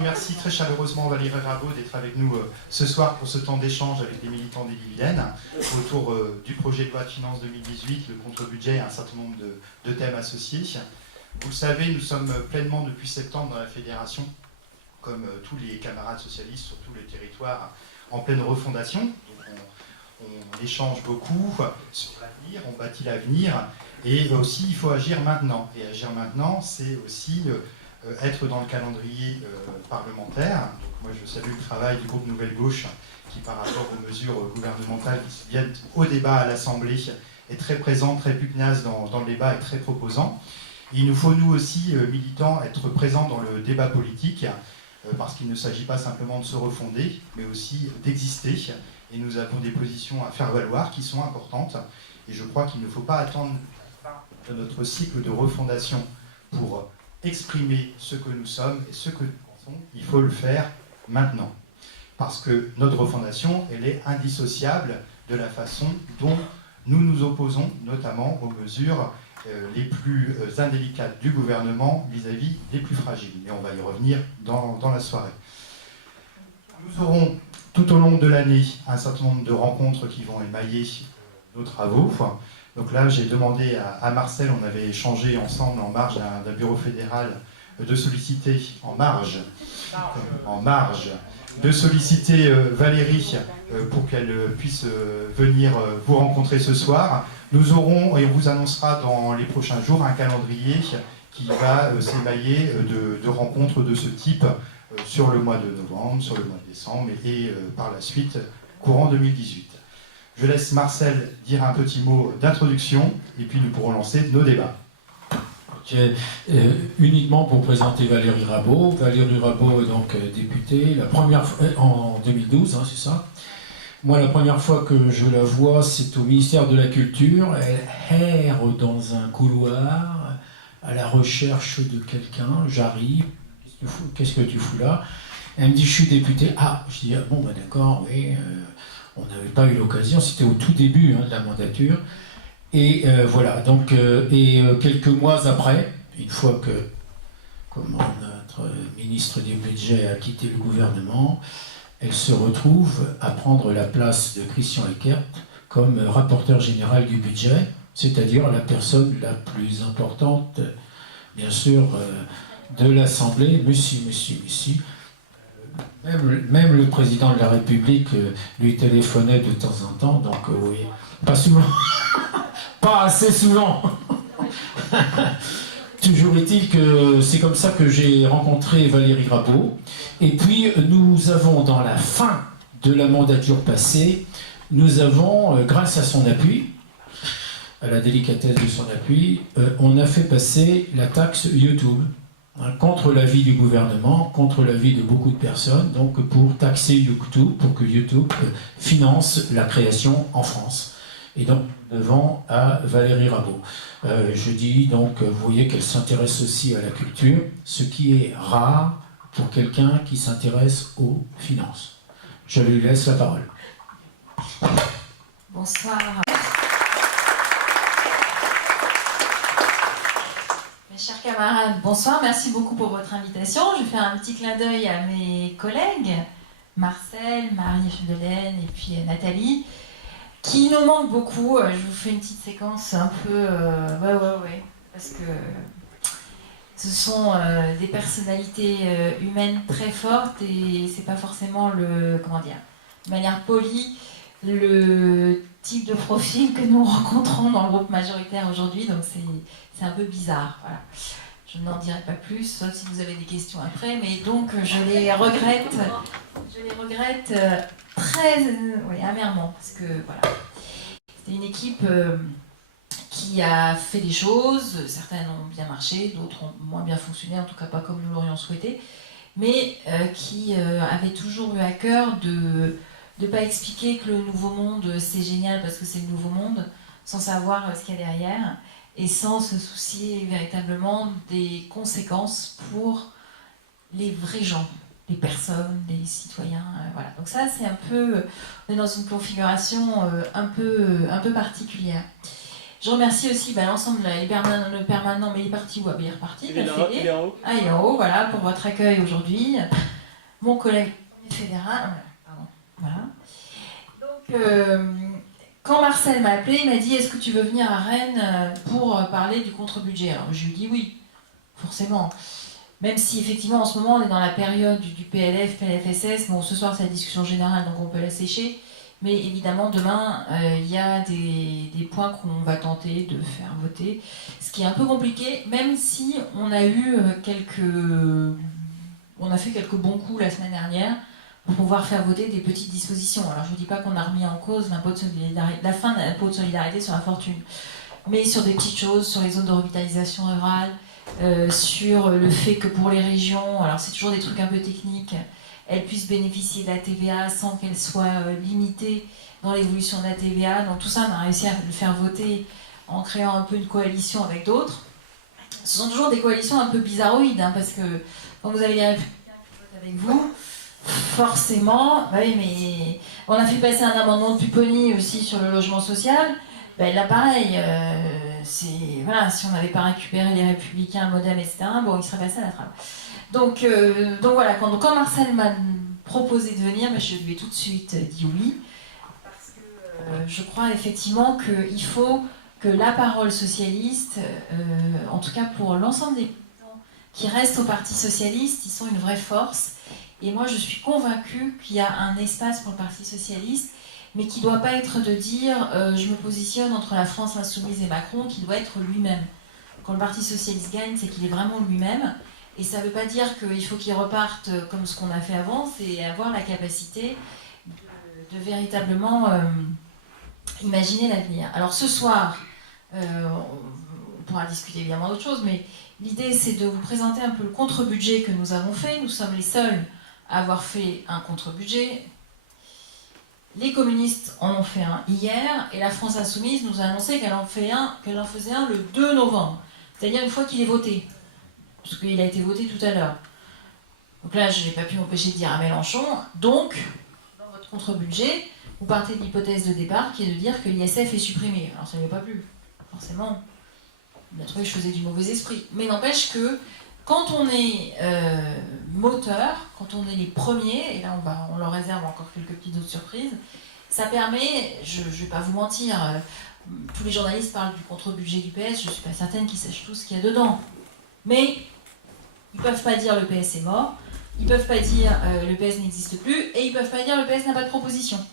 Merci très chaleureusement Valérie Rabaud d'être avec nous ce soir pour ce temps d'échange avec les militants des dividendes autour du projet de loi de finances 2018, le contre-budget et un certain nombre de thèmes associés. Vous le savez, nous sommes pleinement depuis septembre dans la fédération, comme tous les camarades socialistes sur tous les territoires, en pleine refondation. Donc on échange beaucoup sur l'avenir, on bâtit l'avenir, et aussi il faut agir maintenant. Et agir maintenant, c'est aussi être dans le calendrier parlementaire. Donc moi je salue le travail du groupe Nouvelle Gauche qui par rapport aux mesures gouvernementales qui viennent au débat à l'Assemblée est très présent, très pugnace dans le débat et très proposant. Et il nous faut nous aussi, militants, être présents dans le débat politique parce qu'il ne s'agit pas simplement de se refonder mais aussi d'exister. Et nous avons des positions à faire valoir qui sont importantes. Et je crois qu'il ne faut pas attendre de notre cycle de refondation pour exprimer ce que nous sommes et ce que nous pensons. Il faut le faire maintenant. Parce que notre refondation, elle est indissociable de la façon dont nous nous opposons, notamment aux mesures les plus indélicates du gouvernement vis-à-vis des plus fragiles. Et on va y revenir dans la soirée. Nous aurons tout au long de l'année un certain nombre de rencontres qui vont émailler nos travaux. Donc là, j'ai demandé à Marcel, on avait échangé ensemble en marge d'un bureau fédéral, de solliciter, de solliciter Valérie pour qu'elle puisse venir vous rencontrer ce soir. Nous aurons, et on vous annoncera dans les prochains jours, un calendrier qui va s'émailler de rencontres de ce type sur le mois de novembre, sur le mois de décembre et par la suite, courant 2018. Je laisse Marcel dire un petit mot d'introduction et puis nous pourrons lancer nos débats. Uniquement pour présenter Valérie Rabaud. Valérie Rabaud est donc députée la première fois, en 2012, hein, c'est ça. Moi, la première fois que je la vois, c'est au ministère de la Culture. Elle erre dans un couloir à la recherche de quelqu'un. J'arrive. Qu'est-ce que tu fous là? Elle me dit, je suis députée. Ah, je dis, ah, bon, bah, d'accord, oui. On n'avait pas eu l'occasion, c'était au tout début de la mandature. Et voilà, donc, quelques mois après, une fois que notre ministre du Budget a quitté le gouvernement, elle se retrouve à prendre la place de Christian Eckert comme rapporteur général du budget, c'est-à-dire la personne la plus importante, bien sûr, de l'Assemblée. Monsieur. Même le président de la République lui téléphonait de temps en temps, donc oui, pas souvent, pas assez souvent. Toujours est-il que c'est comme ça que j'ai rencontré Valérie Rabaud. Et puis nous avons, dans la fin de la mandature passée, nous avons, grâce à son appui, à la délicatesse de son appui, on a fait passer la taxe YouTube. Contre l'avis du gouvernement, contre l'avis de beaucoup de personnes, donc pour taxer YouTube, pour que YouTube finance la création en France. Et donc, devant à Valérie Rabaud. Je dis donc, vous voyez qu'elle s'intéresse aussi à la culture, ce qui est rare pour quelqu'un qui s'intéresse aux finances. Je lui laisse la parole. Bonsoir. Chers camarades, bonsoir, merci beaucoup pour votre invitation. Je vais faire un petit clin d'œil à mes collègues, Marcel, Marie-Chedelaine et puis Nathalie, qui nous manquent beaucoup. Je vous fais une petite séquence un peu... parce que ce sont des personnalités humaines très fortes et c'est pas forcément de manière polie, le type de profil que nous rencontrons dans le groupe majoritaire aujourd'hui, donc c'est un peu bizarre, voilà. Je n'en dirai pas plus, sauf si vous avez des questions après, mais donc je les regrette très amèrement, parce que voilà, c'était une équipe qui a fait des choses, certaines ont bien marché, d'autres ont moins bien fonctionné, en tout cas pas comme nous l'aurions souhaité, mais qui avait toujours eu à cœur de ne pas expliquer que le nouveau monde c'est génial parce que c'est le nouveau monde, sans savoir ce qu'il y a derrière, et sans se soucier véritablement des conséquences pour les vrais gens, les personnes, les citoyens, voilà. Donc ça c'est un peu, on est dans une configuration un peu particulière. Je remercie aussi l'ensemble, le permanent, mais il est parti où? Il est reparti. Il est en haut. Ah, il est en haut, voilà, pour votre accueil aujourd'hui. mon collègue fédéral. Pardon, voilà. Donc, quand Marcel m'a appelé, il m'a dit: est-ce que tu veux venir à Rennes pour parler du contre-budget? Alors je lui ai dit oui, forcément. Même si effectivement en ce moment on est dans la période du PLF, PLFSS, bon ce soir c'est la discussion générale donc on peut la sécher, mais évidemment demain il y a des points qu'on va tenter de faire voter, ce qui est un peu compliqué, même si on a eu on a fait quelques bons coups la semaine dernière pour pouvoir faire voter des petites dispositions. Alors je ne dis pas qu'on a remis en cause l'impôt de solidarité, la fin de l'impôt de solidarité sur la fortune, mais sur des petites choses, sur les zones de revitalisation rurale, sur le fait que pour les régions, alors c'est toujours des trucs un peu techniques, elles puissent bénéficier de la TVA sans qu'elle soit limitée dans l'évolution de la TVA. Donc tout ça, on a réussi à le faire voter en créant un peu une coalition avec d'autres. Ce sont toujours des coalitions un peu bizarroïdes, hein, parce que quand vous avez les républicains qui votent avec vous, forcément, bah oui, mais on a fait passer un amendement de Pupponi aussi sur le logement social. Ben là, pareil, voilà, si on n'avait pas récupéré les Républicains, Modem, etc., bon, il serait passé à la trappe. Donc voilà, quand Marcel m'a proposé de venir, ben, je lui ai tout de suite dit oui, parce que je crois effectivement qu'il faut que la parole socialiste, en tout cas pour l'ensemble des militants qui restent au Parti socialiste, ils sont une vraie force. Et moi, je suis convaincue qu'il y a un espace pour le Parti socialiste, mais qui ne doit pas être de dire je me positionne entre la France insoumise et Macron, qui doit être lui-même. Quand le Parti socialiste gagne, c'est qu'il est vraiment lui-même. Et ça ne veut pas dire qu'il faut qu'il reparte comme ce qu'on a fait avant, c'est avoir la capacité de véritablement imaginer l'avenir. Alors ce soir, on pourra discuter évidemment d'autres choses, mais l'idée c'est de vous présenter un peu le contre-budget que nous avons fait. Nous sommes les seuls à avoir fait un contre-budget. Les communistes en ont fait un hier, et la France insoumise nous a annoncé qu'elle en faisait un le 2 novembre, c'est-à-dire une fois qu'il est voté, parce qu'il a été voté tout à l'heure. Donc là, je n'ai pas pu m'empêcher de dire à Mélenchon, donc, dans votre contre-budget, vous partez de l'hypothèse de départ qui est de dire que l'ISF est supprimé. Alors ça ne lui a pas plu, forcément. Il a trouvé que je faisais du mauvais esprit. Mais n'empêche que, quand on est moteur, quand on est les premiers, et là on leur réserve encore quelques petites autres surprises, ça permet, je ne vais pas vous mentir, tous les journalistes parlent du contre-budget du PS, je ne suis pas certaine qu'ils sachent tout ce qu'il y a dedans. Mais ils ne peuvent pas dire le PS est mort, ils ne peuvent pas dire le PS n'existe plus, et ils ne peuvent pas dire le PS n'a pas de proposition.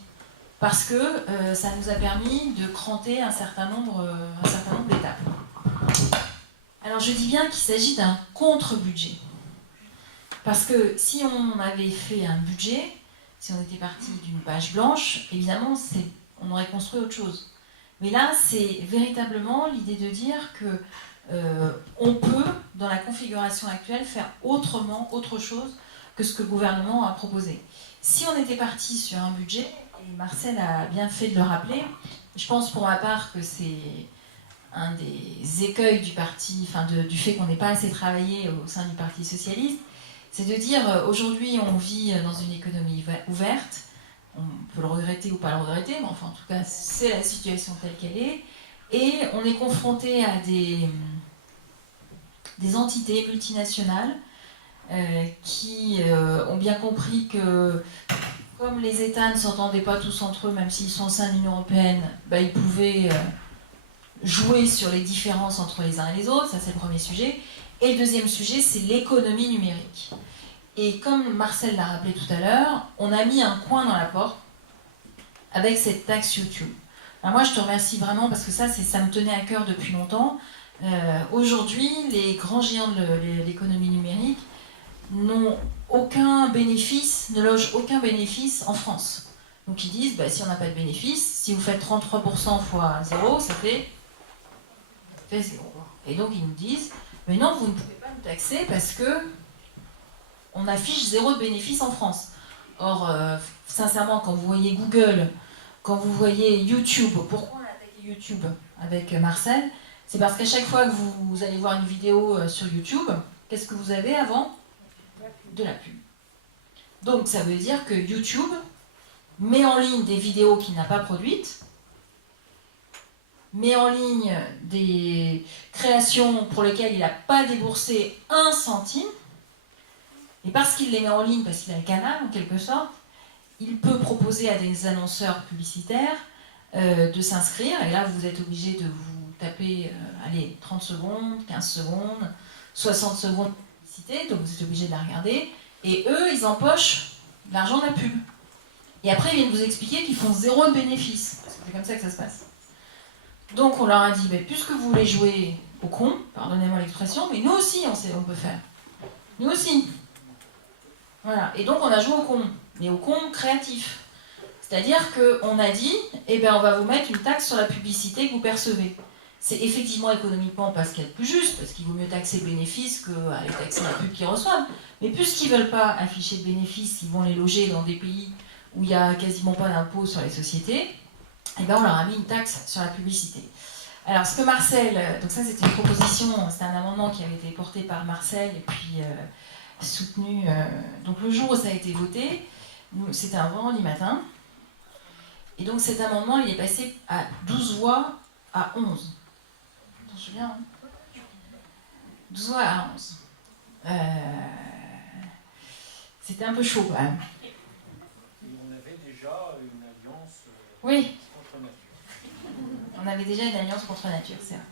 Parce que ça nous a permis de cranter un certain nombre d'étapes. Alors je dis bien qu'il s'agit d'un contre-budget. Parce que si on avait fait un budget, si on était parti d'une page blanche, évidemment on aurait construit autre chose. Mais là, c'est véritablement l'idée de dire que on peut, dans la configuration actuelle, faire autrement, autre chose que ce que le gouvernement a proposé. Si on était parti sur un budget, et Marcel a bien fait de le rappeler, je pense pour ma part que c'est un des écueils du parti, du fait qu'on n'ait pas assez travaillé au sein du Parti socialiste, c'est de dire aujourd'hui on vit dans une économie ouverte, on peut le regretter ou pas le regretter, mais enfin en tout cas c'est la situation telle qu'elle est, et on est confronté à des entités multinationales qui ont bien compris que comme les États ne s'entendaient pas tous entre eux, même s'ils sont au sein de l'Union européenne, ils pouvaient jouer sur les différences entre les uns et les autres, ça c'est le premier sujet. Et le deuxième sujet, c'est l'économie numérique. Et comme Marcel l'a rappelé tout à l'heure, on a mis un coin dans la porte avec cette taxe YouTube. Alors moi, je te remercie vraiment parce que ça me tenait à cœur depuis longtemps. Aujourd'hui, les grands géants de l'économie numérique n'ont aucun bénéfice, ne logent aucun bénéfice en France. Donc ils disent, si on n'a pas de bénéfice, si vous faites 33% fois 0, ça fait 0. Et donc ils nous disent, mais non, vous ne pouvez pas nous taxer parce que on affiche 0 de bénéfice en France. Or, sincèrement, quand vous voyez Google, quand vous voyez YouTube, pourquoi on a attaqué YouTube avec Marcel? C'est parce qu'à chaque fois que vous allez voir une vidéo sur YouTube, qu'est-ce que vous avez avant? De la pub. Donc ça veut dire que YouTube met en ligne des vidéos qu'il n'a pas produites, met en ligne des créations pour lesquelles il n'a pas déboursé 1 centime, Et parce qu'il les met en ligne, parce qu'il a le canal en quelque sorte, il peut proposer à des annonceurs publicitaires de s'inscrire. Et là, vous êtes obligé de vous taper allez, 30 secondes, 15 secondes, 60 secondes de publicité, donc vous êtes obligé de la regarder. Et eux, ils empochent l'argent de la pub. Et après, ils viennent vous expliquer qu'ils font 0 de bénéfice. Parce que c'est comme ça que ça se passe. Donc on leur a dit, mais puisque vous voulez jouer au con, pardonnez-moi l'expression, mais nous aussi on sait, on peut faire. Nous aussi. Voilà. Et donc on a joué au con, mais au con créatif. C'est-à-dire qu'on a dit, eh bien on va vous mettre une taxe sur la publicité que vous percevez. C'est effectivement économiquement pas ce qu'il y a de plus juste, parce qu'il vaut mieux taxer le bénéfice qu'aller taxer la pub qu'ils reçoivent. Mais puisqu'ils ne veulent pas afficher de bénéfices, ils vont les loger dans des pays où il n'y a quasiment pas d'impôt sur les sociétés, et bien on leur a mis une taxe sur la publicité. Alors ce que Marcel, donc ça c'était une proposition, c'était un amendement qui avait été porté par Marcel et puis soutenu, donc le jour où ça a été voté, c'était un vendredi matin, et donc cet amendement il est passé à 12 voix à 11. Je me souviens, hein, 12 voix à 11. C'était un peu chaud quand même. On avait déjà une alliance oui. contre nature. On avait déjà une alliance contre nature, c'est vrai.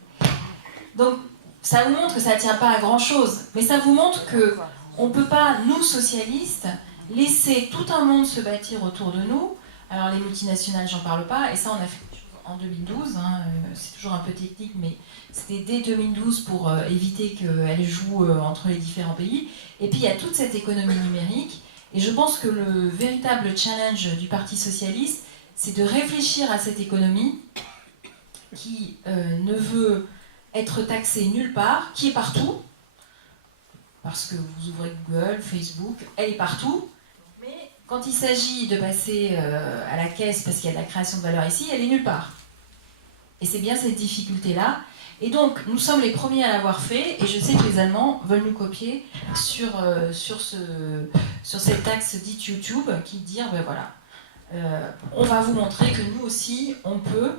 Donc, ça vous montre que ça ne tient pas à grand-chose, mais ça vous montre qu'on ne peut pas, nous, socialistes, laisser tout un monde se bâtir autour de nous. Alors, les multinationales, j'en parle pas, et ça, on a fait en 2012, hein, c'est toujours un peu technique, mais c'était dès 2012 pour éviter qu'elles jouent entre les différents pays. Et puis, il y a toute cette économie numérique, et je pense que le véritable challenge du Parti socialiste, c'est de réfléchir à cette économie qui ne veut être taxée nulle part, qui est partout, parce que vous ouvrez Google, Facebook, elle est partout, mais quand il s'agit de passer à la caisse parce qu'il y a de la création de valeur ici, elle est nulle part. Et c'est bien cette difficulté-là. Et donc, nous sommes les premiers à l'avoir fait, et je sais que les Allemands veulent nous copier sur cette taxe dite YouTube, qui dit, ben voilà, on va vous montrer que nous aussi, on peut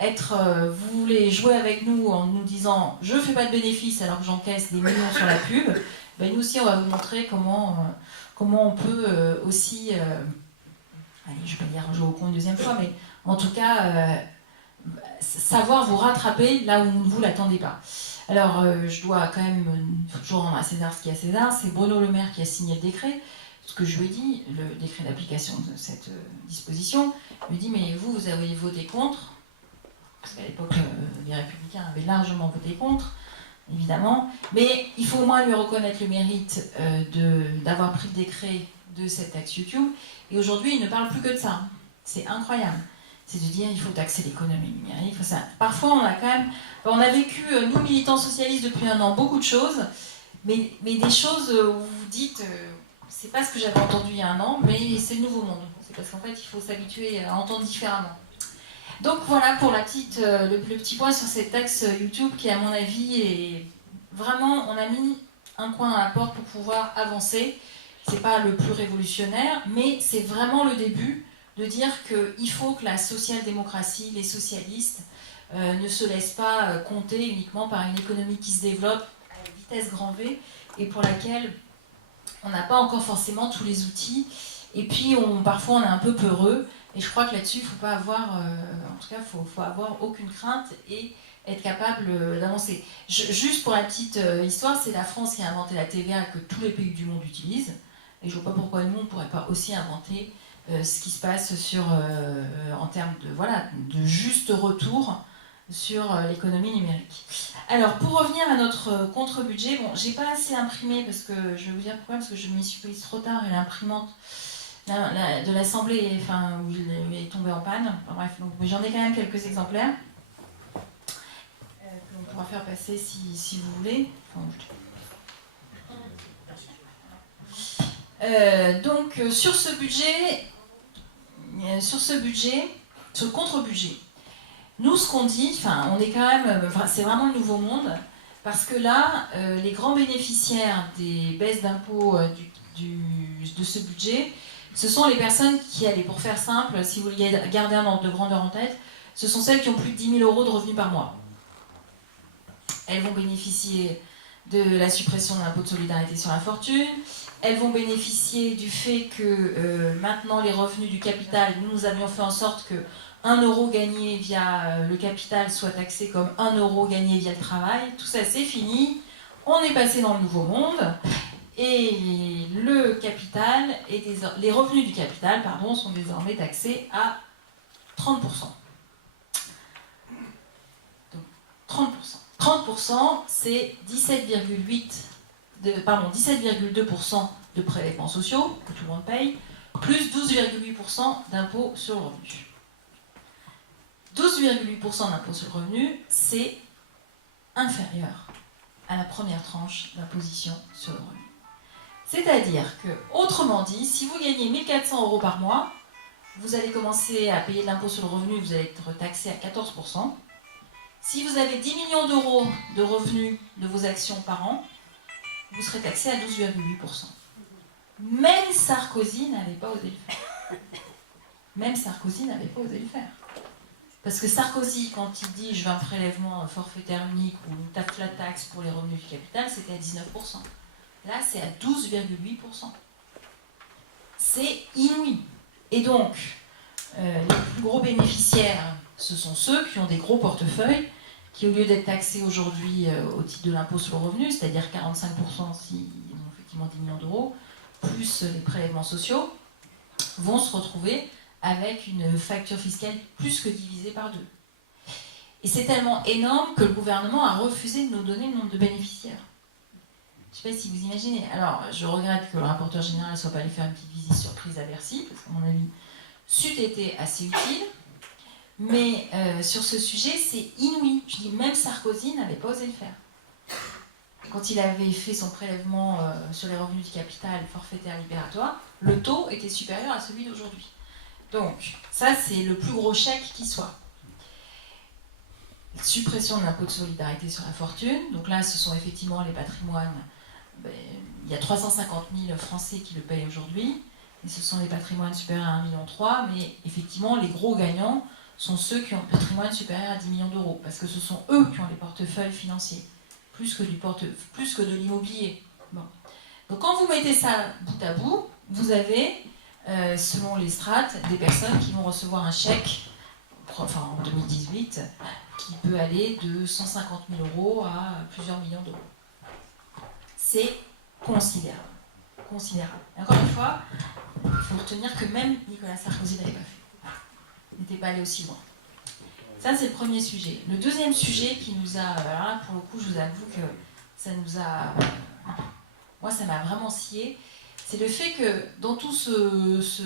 être, vous voulez jouer avec nous en nous disant je fais pas de bénéfices alors que j'encaisse des millions sur la pub, ben nous aussi on va vous montrer comment on peut aussi, allez, je vais pas dire jouer au con une deuxième fois, mais en tout cas savoir vous rattraper là où vous ne vous l'attendez pas. Alors je dois quand même toujours rendre à César ce qu'il y a à César, c'est Bruno Le Maire qui a signé le décret. Ce que je lui ai dit, le décret d'application de cette disposition, je lui ai dit mais vous avez voté contre, parce qu'à l'époque les Républicains avaient largement voté contre, évidemment, mais il faut au moins lui reconnaître le mérite d'avoir pris le décret de cette taxe YouTube, et aujourd'hui il ne parle plus que de ça, c'est incroyable. C'est de dire il faut taxer l'économie numérique. Parfois on a vécu, nous militants socialistes depuis un an, beaucoup de choses, mais des choses où vous vous dites c'est pas ce que j'avais entendu il y a un an, mais c'est le nouveau monde. C'est parce qu'en fait il faut s'habituer à entendre différemment. Donc voilà pour le petit point sur cette taxe YouTube qui à mon avis est vraiment, on a mis un coin à la porte pour pouvoir avancer. C'est pas le plus révolutionnaire, mais c'est vraiment le début de dire qu'il faut que la social-démocratie, les socialistes, ne se laissent pas compter uniquement par une économie qui se développe à vitesse grand V et pour laquelle on n'a pas encore forcément tous les outils. Et puis parfois on est un peu peureux. Et je crois que là-dessus, il ne faut pas avoir, en tout cas, faut avoir aucune crainte et être capable d'avancer. Juste pour la petite histoire, c'est la France qui a inventé la TVA que tous les pays du monde utilisent. Et je ne vois pas pourquoi nous, on ne pourrait pas aussi inventer ce qui se passe en termes de juste retour sur l'économie numérique. Alors, pour revenir à notre contre-budget, bon, j'ai pas assez imprimé, parce que je vais vous dire pourquoi, parce que je m'y suis prise trop tard et l'imprimante de l'Assemblée, enfin, où il est tombé en panne. Enfin, bref, donc, mais j'en ai quand même quelques exemplaires qu'on pourra faire passer si vous voulez. Donc sur ce contre-budget, nous ce qu'on dit, enfin on est quand même, c'est vraiment le nouveau monde, parce que là, les grands bénéficiaires des baisses d'impôts de ce budget, ce sont les personnes qui, allez, pour faire simple, si vous voulez garder un ordre de grandeur en tête, ce sont celles qui ont plus de 10 000 € de revenus par mois. Elles vont bénéficier de la suppression de l'impôt de solidarité sur la fortune. Elles vont bénéficier du fait que maintenant les revenus du capital, nous avions fait en sorte que 1 euro gagné via le capital soit taxé comme 1 euro gagné via le travail. Tout ça c'est fini, on est passé dans le nouveau monde et le capital les revenus du capital sont désormais taxés à 30%. Donc 30%. 30%, c'est 17,2% de prélèvements sociaux que tout le monde paye, plus 12,8% d'impôt sur le revenu. 12,8% d'impôt sur le revenu, c'est inférieur à la première tranche d'imposition sur le revenu. C'est-à-dire que, autrement dit, si vous gagnez 1 400 € par mois, vous allez commencer à payer de l'impôt sur le revenu, vous allez être taxé à 14%. Si vous avez 10 millions d'euros de revenus de vos actions par an, vous serez taxé à 12,8%. Même Sarkozy n'avait pas osé le faire. Même Sarkozy n'avait pas osé le faire. Parce que Sarkozy, quand il dit « je veux un prélèvement forfaitaire unique » ou une flat tax pour les revenus du capital, c'était à 19%. Là, c'est à 12,8%. C'est inouï. Et donc, les plus gros bénéficiaires, ce sont ceux qui ont des gros portefeuilles, qui au lieu d'être taxés aujourd'hui au titre de l'impôt sur le revenu, c'est-à-dire 45% s'ils ont effectivement 10 millions d'euros, plus les prélèvements sociaux, vont se retrouver avec une facture fiscale plus que divisée par 2. Et c'est tellement énorme que le gouvernement a refusé de nous donner le nombre de bénéficiaires. Je ne sais pas si vous imaginez. Alors, je regrette que le rapporteur général ne soit pas allé faire une petite visite surprise à Bercy, parce qu'à mon avis, c'eût été assez utile. Mais sur ce sujet, c'est inouï. Je dis, même Sarkozy n'avait pas osé le faire. Quand il avait fait son prélèvement sur les revenus du capital forfaitaire libératoire, le taux était supérieur à celui d'aujourd'hui. Donc, ça, c'est le plus gros chèque qui soit. Suppression de l'impôt de solidarité sur la fortune. Donc là, ce sont effectivement les patrimoines. Il y a 350 000 Français qui le payent aujourd'hui. Et ce sont les patrimoines supérieurs à 1,3 million. Mais effectivement, les gros gagnants sont ceux qui ont un patrimoine supérieur à 10 millions d'euros. Parce que ce sont eux qui ont les portefeuilles financiers. Plus que de l'immobilier. Bon. Donc quand vous mettez ça bout à bout, vous avez, selon les strates, des personnes qui vont recevoir un chèque, enfin en 2018, qui peut aller de 150 000 € à plusieurs millions d'euros. C'est considérable. Considérable. Et encore une fois, il faut retenir que même Nicolas Sarkozy ne l'avait pas fait. Il n'était pas allé aussi loin. Ça, c'est le premier sujet. Le deuxième sujet qui nous a... Alors pour le coup, je vous avoue que ça nous a... Moi, ça m'a vraiment scié. C'est le fait que dans toute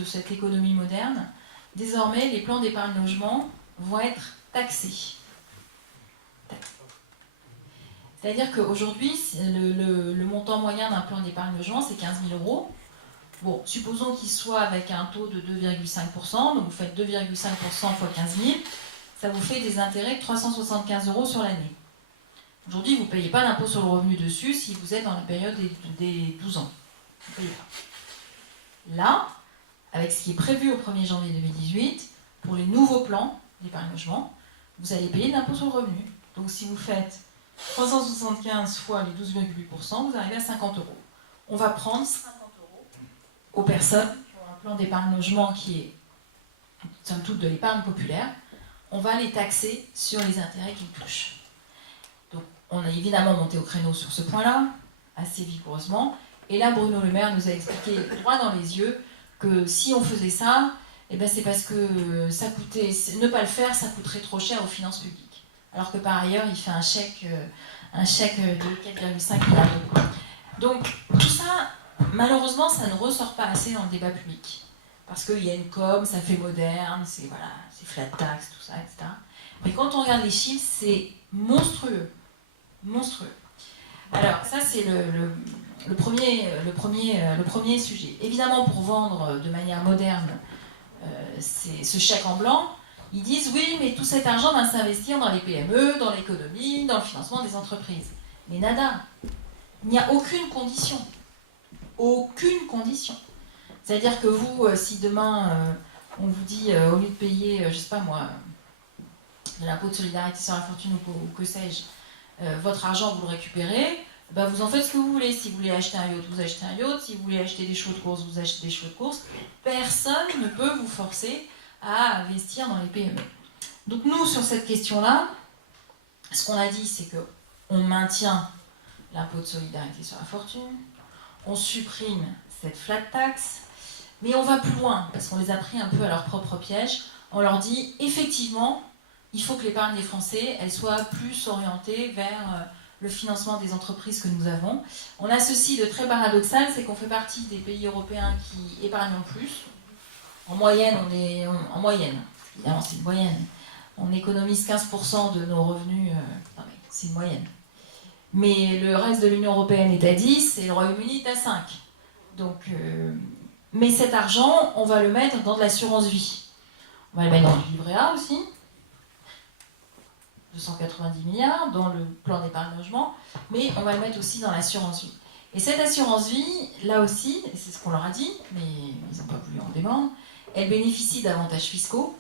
cette économie moderne, désormais, les plans d'épargne logement vont être taxés. C'est-à-dire qu'aujourd'hui, le montant moyen d'un plan d'épargne logement, c'est 15 000 €. Bon, supposons qu'il soit avec un taux de 2,5%, donc vous faites 2,5% x 15 000, ça vous fait des intérêts de 375 € sur l'année. Aujourd'hui, vous ne payez pas d'impôt sur le revenu dessus si vous êtes dans la période des 12 ans. Vous ne payez pas. Là, avec ce qui est prévu au 1er janvier 2018, pour les nouveaux plans d'épargne logement, vous allez payer de l'impôt sur le revenu. Donc si vous faites 375 fois les 12,8%, vous arrivez à 50 €. On va prendre 50 € aux personnes qui ont un plan d'épargne logement qui est, somme toute, de l'épargne populaire. On va les taxer sur les intérêts qu'ils touchent. Donc on a évidemment monté au créneau sur ce point-là, assez vigoureusement. Et là, Bruno Le Maire nous a expliqué droit dans les yeux que si on faisait ça, eh ben c'est parce que ça coûtait, ne pas le faire, ça coûterait trop cher aux finances publiques. Alors que par ailleurs, il fait un chèque de 4,5 milliards d'euros. Donc tout ça, malheureusement, ça ne ressort pas assez dans le débat public. Parce qu'il y a une com, ça fait moderne, c'est flat tax, tout ça, etc. Mais quand on regarde les chiffres, c'est monstrueux. Monstrueux. Alors, ça, c'est le premier sujet. Évidemment, pour vendre de manière moderne ce chèque en blanc, ils disent oui, mais tout cet argent va s'investir dans les PME, dans l'économie, dans le financement des entreprises. Mais nada. Il n'y a aucune condition. Aucune condition. C'est-à-dire que vous, si demain, on vous dit, au lieu de payer, je sais pas moi, de l'impôt de solidarité sur la fortune ou que sais-je, votre argent, vous le récupérez, ben vous en faites ce que vous voulez. Si vous voulez acheter un yacht, vous achetez un yacht. Si vous voulez acheter des chevaux de course, vous achetez des chevaux de course. Personne ne peut vous forcer à investir dans les PME. Donc nous, sur cette question-là, ce qu'on a dit, c'est qu'on maintient l'impôt de solidarité sur la fortune, on supprime cette flat tax, mais on va plus loin, parce qu'on les a pris un peu à leur propre piège. On leur dit, effectivement, il faut que l'épargne des Français, elle soit plus orientée vers le financement des entreprises que nous avons. On a ceci de très paradoxal, c'est qu'on fait partie des pays européens qui épargnent plus. En moyenne, en moyenne, évidemment c'est une moyenne, on économise 15% de nos revenus, non mais c'est une moyenne. Mais le reste de l'Union européenne est à 10 et le Royaume-Uni est à 5. Donc, mais cet argent, on va le mettre dans de l'assurance vie. On va le mettre dans du livret A aussi, 290 milliards, dans le plan d'épargne logement, mais on va le mettre aussi dans l'assurance vie. Et cette assurance vie, là aussi, et c'est ce qu'on leur a dit, mais ils n'ont pas voulu en démordre, elle bénéficie d'avantages fiscaux.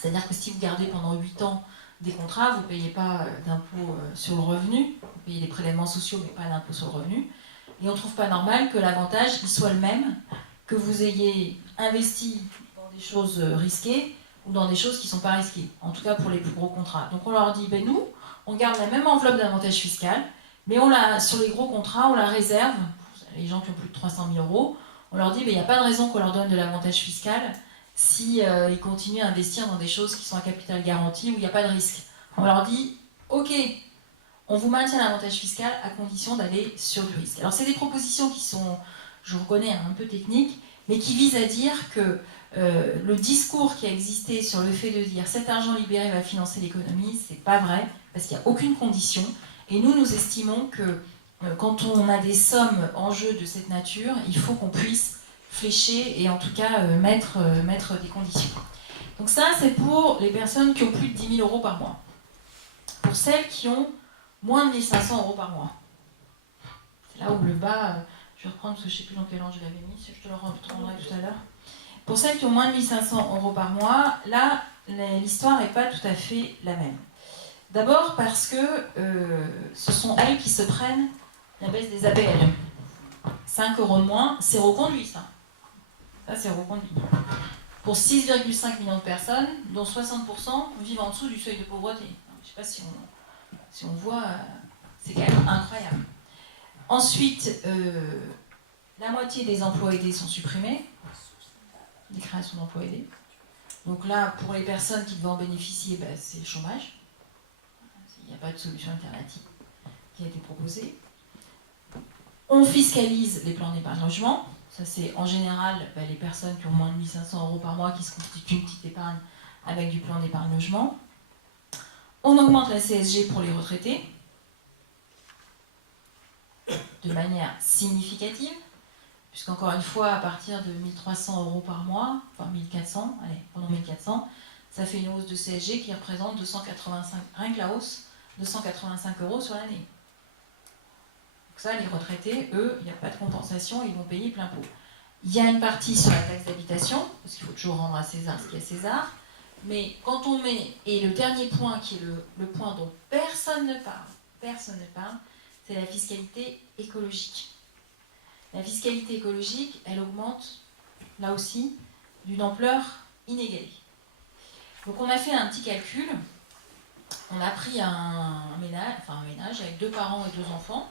C'est-à-dire que si vous gardez pendant 8 ans des contrats, vous ne payez pas d'impôt sur le revenu, vous payez des prélèvements sociaux, mais pas d'impôt sur le revenu. Et on ne trouve pas normal que l'avantage il soit le même, que vous ayez investi dans des choses risquées ou dans des choses qui ne sont pas risquées, en tout cas pour les plus gros contrats. Donc on leur dit, ben nous, on garde la même enveloppe d'avantage fiscal, mais sur les gros contrats, on la réserve, les gens qui ont plus de 300 000 euros, on leur dit, ben il n'y a pas de raison qu'on leur donne de l'avantage fiscal si ils continuent à investir dans des choses qui sont à capital garanti où il n'y a pas de risque. On leur dit, ok, on vous maintient l'avantage fiscal à condition d'aller sur du risque. Alors c'est des propositions qui sont, je reconnais, un peu techniques, mais qui visent à dire que le discours qui a existé sur le fait de dire cet argent libéré va financer l'économie, c'est pas vrai, parce qu'il n'y a aucune condition. Et nous estimons que quand on a des sommes en jeu de cette nature, il faut qu'on puisse flécher et en tout cas mettre des conditions. Donc ça, c'est pour les personnes qui ont plus de 10 000 euros par mois. Pour celles qui ont moins de 1 500 euros par mois. C'est là où le bas, je vais reprendre parce que je ne sais plus dans quel ordre je l'avais mis, je te le rendrai tout à l'heure. Pour celles qui ont moins de 1 500 euros par mois, là, l'histoire n'est pas tout à fait la même. D'abord parce que ce sont elles qui se prennent la baisse des APL. 5 euros de moins, c'est reconduit ça. Ça, c'est reconduit. Pour 6,5 millions de personnes, dont 60% vivent en dessous du seuil de pauvreté. Je ne sais pas si on voit, c'est quand même incroyable. Ensuite, la moitié des emplois aidés sont supprimés, les créations d'emplois aidés. Donc là, pour les personnes qui devaient en bénéficier, ben, c'est le chômage. Il n'y a pas de solution alternative qui a été proposée. On fiscalise les plans d'épargne logement. Ça, c'est en général ben, les personnes qui ont moins de 1 500 euros par mois qui se constituent une petite épargne avec du plan d'épargne logement. On augmente la CSG pour les retraités de manière significative, puisqu'encore une fois, à partir de 1 300 euros par mois, enfin 1 400, allez, prenons 1 400, ça fait une hausse de CSG qui représente 285, rien que la hausse, 285 euros sur l'année. Donc ça, les retraités, eux, il n'y a pas de compensation, ils vont payer plein pot. Il y a une partie sur la taxe d'habitation, parce qu'il faut toujours rendre à César ce qu'il y a à César, mais quand on met, et le dernier point qui est le point dont personne ne parle, c'est la fiscalité écologique. La fiscalité écologique, elle augmente, là aussi, d'une ampleur inégalée. Donc on a fait un petit calcul, on a pris un ménage avec 2 parents et 2 enfants,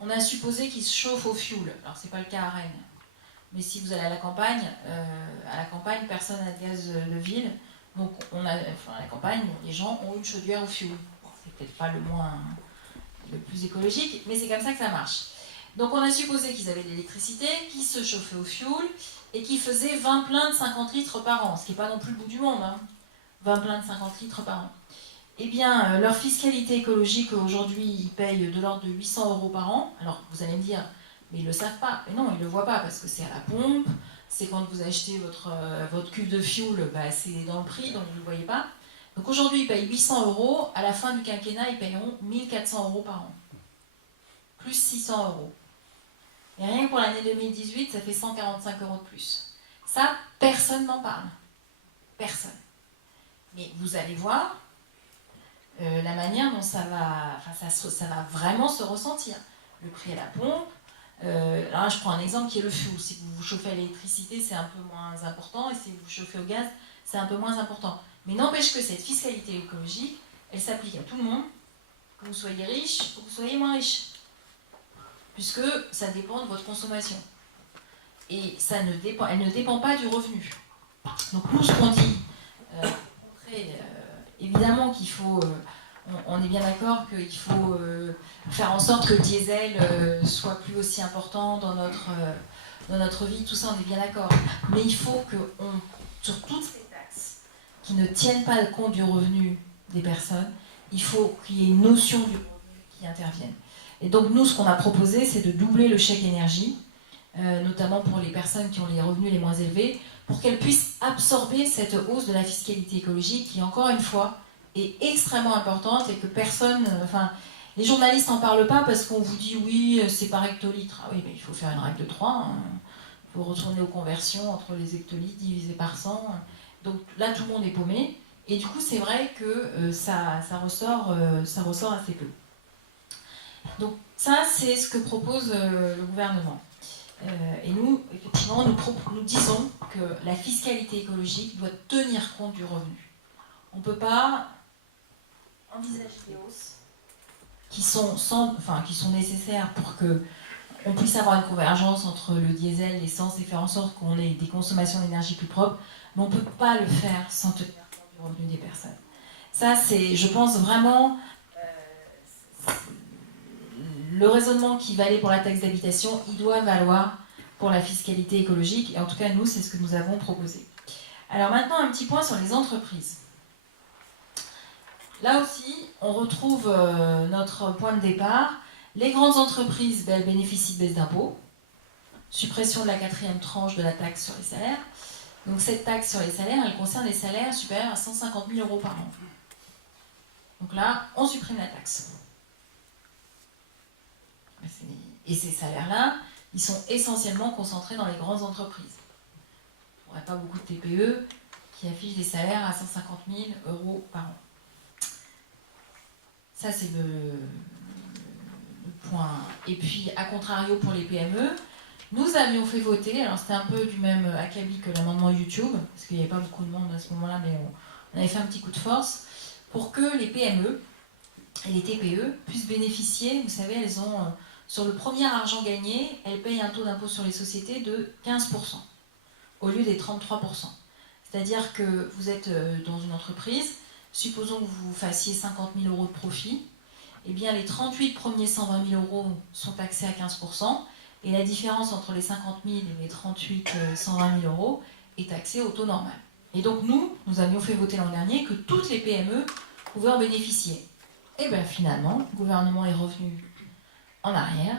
on a supposé qu'ils se chauffent au fioul. Alors c'est pas le cas à Rennes, mais si vous allez à la campagne, personne n'a de gaz de ville, donc à la campagne, les gens ont une chaudière au fioul. C'est peut-être pas le plus écologique, mais c'est comme ça que ça marche. Donc on a supposé qu'ils avaient de l'électricité, qu'ils se chauffaient au fioul et qu'ils faisaient 20 pleins de 50 litres par an, ce qui n'est pas non plus le bout du monde, hein. 20 pleins de 50 litres par an. Eh bien, leur fiscalité écologique, aujourd'hui, ils payent de l'ordre de 800 euros par an. Alors, vous allez me dire, mais ils ne le savent pas. Mais non, ils ne le voient pas, parce que c'est à la pompe, c'est quand vous achetez votre cuve de fioul, bah, c'est dans le prix, donc vous ne le voyez pas. Donc aujourd'hui, ils payent 800 euros. À la fin du quinquennat, ils payeront 1 400 euros par an. Plus 600 euros. Et rien que pour l'année 2018, ça fait 145 euros de plus. Ça, personne n'en parle. Personne. Mais vous allez voir la manière dont ça va vraiment se ressentir. le prix à la pompe. Là, je prends un exemple qui est le fioul. Si vous vous chauffez à l'électricité, c'est un peu moins important, et si vous vous chauffez au gaz, c'est un peu moins important. Mais n'empêche que cette fiscalité écologique, elle s'applique à tout le monde, que vous soyez riche ou que vous soyez moins riche, puisque ça dépend de votre consommation. Et elle ne dépend pas du revenu. Donc nous, ce qu'on dit, évidemment qu'il faut... on est bien d'accord qu'il faut faire en sorte que le diesel soit plus aussi important dans notre vie, tout ça on est bien d'accord. Mais il faut que, sur toutes ces taxes qui ne tiennent pas compte du revenu des personnes, il faut qu'il y ait une notion du revenu qui intervienne. Et donc nous, ce qu'on a proposé, c'est de doubler le chèque énergie, notamment pour les personnes qui ont les revenus les moins élevés, pour qu'elles puissent absorber cette hausse de la fiscalité écologique qui, encore une fois, est extrêmement importante et que personne... les journalistes n'en parlent pas parce qu'on vous dit oui, c'est par hectolitre. Ah oui, mais il faut faire une règle de 3. Hein. Il faut retourner aux conversions entre les hectolitres divisé par 100. Donc là, tout le monde est paumé. Et du coup, c'est vrai que ça ressort assez peu. Donc ça, c'est ce que propose le gouvernement. Et nous, effectivement, nous disons que la fiscalité écologique doit tenir compte du revenu. On ne peut pas envisager des hausses qui sont nécessaires pour qu'on puisse avoir une convergence entre le diesel, l'essence et faire en sorte qu'on ait des consommations d'énergie plus propres, mais on ne peut pas le faire sans tenir compte du revenu des personnes. Ça, c'est, je pense, vraiment le raisonnement qui valait pour la taxe d'habitation, il doit valoir pour la fiscalité écologique, et en tout cas, nous, c'est ce que nous avons proposé. Alors maintenant, un petit point sur les entreprises. Là aussi, on retrouve notre point de départ. Les grandes entreprises, elles bénéficient de baisse d'impôts, suppression de la 4e tranche de la taxe sur les salaires. Donc cette taxe sur les salaires, elle concerne les salaires supérieurs à 150 000 € par an. Donc là, on supprime la taxe. Et ces salaires-là, ils sont essentiellement concentrés dans les grandes entreprises. On n'aurait pas beaucoup de TPE qui affichent des salaires à 150 000 € par an. Ça, c'est le point. Et puis, à contrario, pour les PME, nous avions fait voter, alors c'était un peu du même acabit que l'amendement YouTube, parce qu'il n'y avait pas beaucoup de monde à ce moment-là, mais on avait fait un petit coup de force, pour que les PME et les TPE puissent bénéficier, vous savez, elles ont, sur le premier argent gagné, elles payent un taux d'impôt sur les sociétés de 15%, au lieu des 33%. C'est-à-dire que vous êtes dans une entreprise, supposons que vous fassiez 50 000 € de profit, eh bien les 38 premiers 120 000 € sont taxés à 15%, et la différence entre les 50 000 et les 38 120 000 € est taxée au taux normal. Et donc nous avions fait voter l'an dernier que toutes les PME pouvaient en bénéficier. Et bien finalement, le gouvernement est revenu en arrière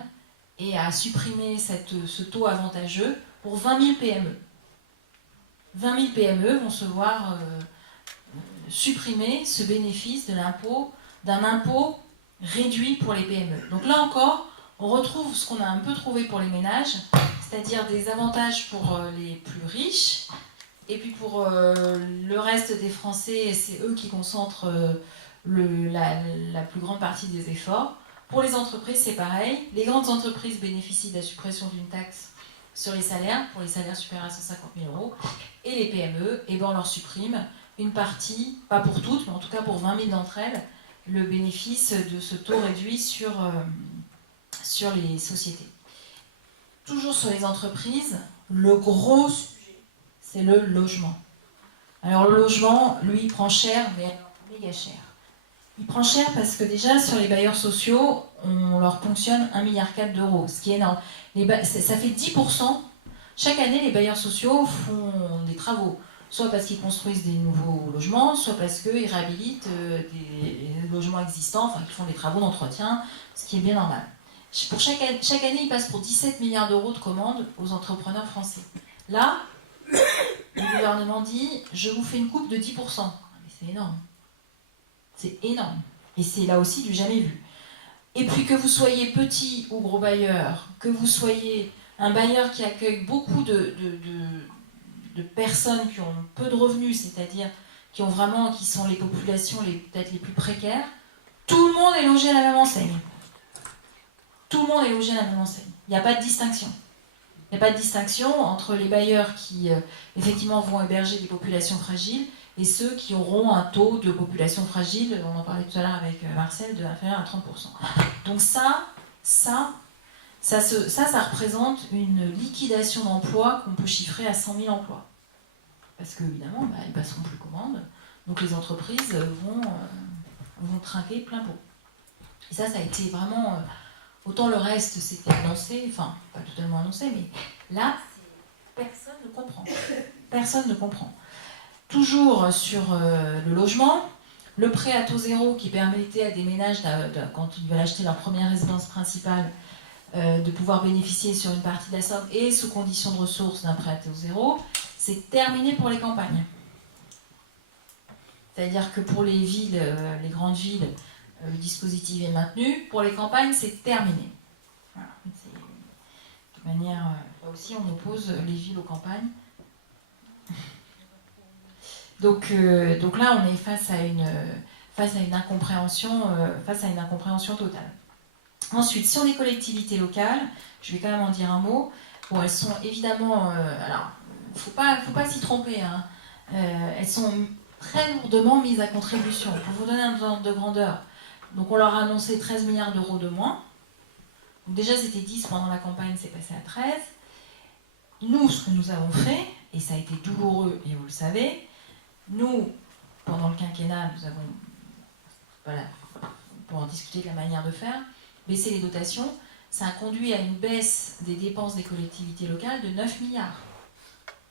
et a supprimé ce taux avantageux pour 20 000 PME. 20 000 PME vont se voir supprimer ce bénéfice d'un impôt réduit pour les PME. Donc là encore, on retrouve ce qu'on a un peu trouvé pour les ménages, c'est-à-dire des avantages pour les plus riches, et puis pour le reste des Français, c'est eux qui concentrent la plus grande partie des efforts. Pour les entreprises, c'est pareil. Les grandes entreprises bénéficient de la suppression d'une taxe sur les salaires, pour les salaires supérieurs à 150 000 €, et les PME, eh ben on leur supprime une partie, pas pour toutes, mais en tout cas pour 20 000 d'entre elles, le bénéfice de ce taux réduit sur les sociétés. Toujours sur les entreprises, le gros sujet, c'est le logement. Alors le logement, lui, il prend cher, mais méga cher. Il prend cher parce que déjà, sur les bailleurs sociaux, on leur ponctionne 1,4 milliard d'euros, ce qui est énorme. Ça fait 10%. Chaque année, les bailleurs sociaux font des travaux. Soit parce qu'ils construisent des nouveaux logements, soit parce qu'ils réhabilitent des logements existants, enfin qu'ils font des travaux d'entretien, ce qui est bien normal. Pour chaque année, ils passent pour 17 milliards d'euros de commandes aux entrepreneurs français. Là, le gouvernement dit « je vous fais une coupe de 10%. » Mais c'est énorme. C'est énorme. Et c'est là aussi du jamais vu. Et puis que vous soyez petit ou gros bailleur, que vous soyez un bailleur qui accueille beaucoup de personnes qui ont peu de revenus, c'est-à-dire qui sont les populations peut-être les plus précaires, tout le monde est logé à la même enseigne. tout le monde est logé à la même enseigne. Il n'y a pas de distinction. Il n'y a pas de distinction entre les bailleurs qui, effectivement, vont héberger des populations fragiles et ceux qui auront un taux de population fragile, on en parlait tout à l'heure avec Marcel, de inférieur à 30%. Donc ça représente une liquidation d'emplois qu'on peut chiffrer à 100 000 emplois. Parce qu'évidemment, ils passeront plus commande, donc les entreprises vont trinquer plein pot. Et ça a été vraiment... autant le reste, c'était annoncé, enfin, pas totalement annoncé, mais là, personne ne comprend. Personne ne comprend. Toujours sur le logement, le prêt à taux zéro qui permettait à des ménages, quand ils veulent acheter leur première résidence principale, de pouvoir bénéficier sur une partie de la somme et sous condition de ressources d'un prêt à taux zéro, c'est terminé pour les campagnes. C'est-à-dire que pour les villes, les grandes villes, le dispositif est maintenu. Pour les campagnes, c'est terminé. Voilà. De toute manière, là aussi, on oppose les villes aux campagnes. Donc là, on est face à une incompréhension totale. Ensuite, sur les collectivités locales, je vais quand même en dire un mot. Bon, elles sont évidemment... alors, faut pas s'y tromper. Hein. Elles sont très lourdement mises à contribution. Pour vous donner un ordre de grandeur, donc on leur a annoncé 13 milliards d'euros de moins. Donc déjà, c'était 10 pendant la campagne, c'est passé à 13. Nous, ce que nous avons fait, et ça a été douloureux, et vous le savez, nous, pendant le quinquennat, nous avons, voilà, pour en discuter de la manière de faire, baissé les dotations. Ça a conduit à une baisse des dépenses des collectivités locales de 9 milliards.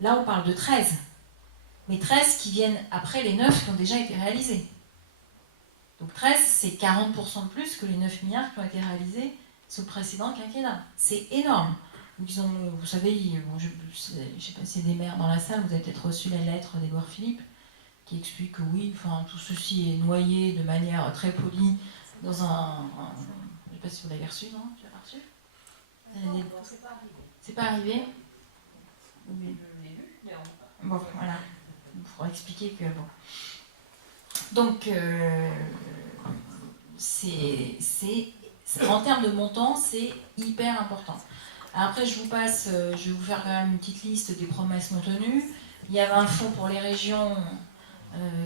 Là, on parle de 13. Mais 13 qui viennent après les 9 qui ont déjà été réalisés. Donc 13, c'est 40% de plus que les 9 milliards qui ont été réalisés sous le précédent quinquennat. C'est énorme. Donc vous savez, bon, je ne sais pas s'il y a des maires dans la salle, vous avez peut-être reçu la lettre d'Édouard Philippe, qui explique que oui, enfin, tout ceci est noyé de manière très polie dans un je ne sais pas si vous l'avez reçu, non? Tu l'as reçu? C'est pas arrivé. Oui. Bon, voilà. Il faudra expliquer que... Bon. Donc, en termes de montant, c'est hyper important. Alors après, je vais vous faire quand même une petite liste des promesses non tenues. Il y avait un fonds pour les régions,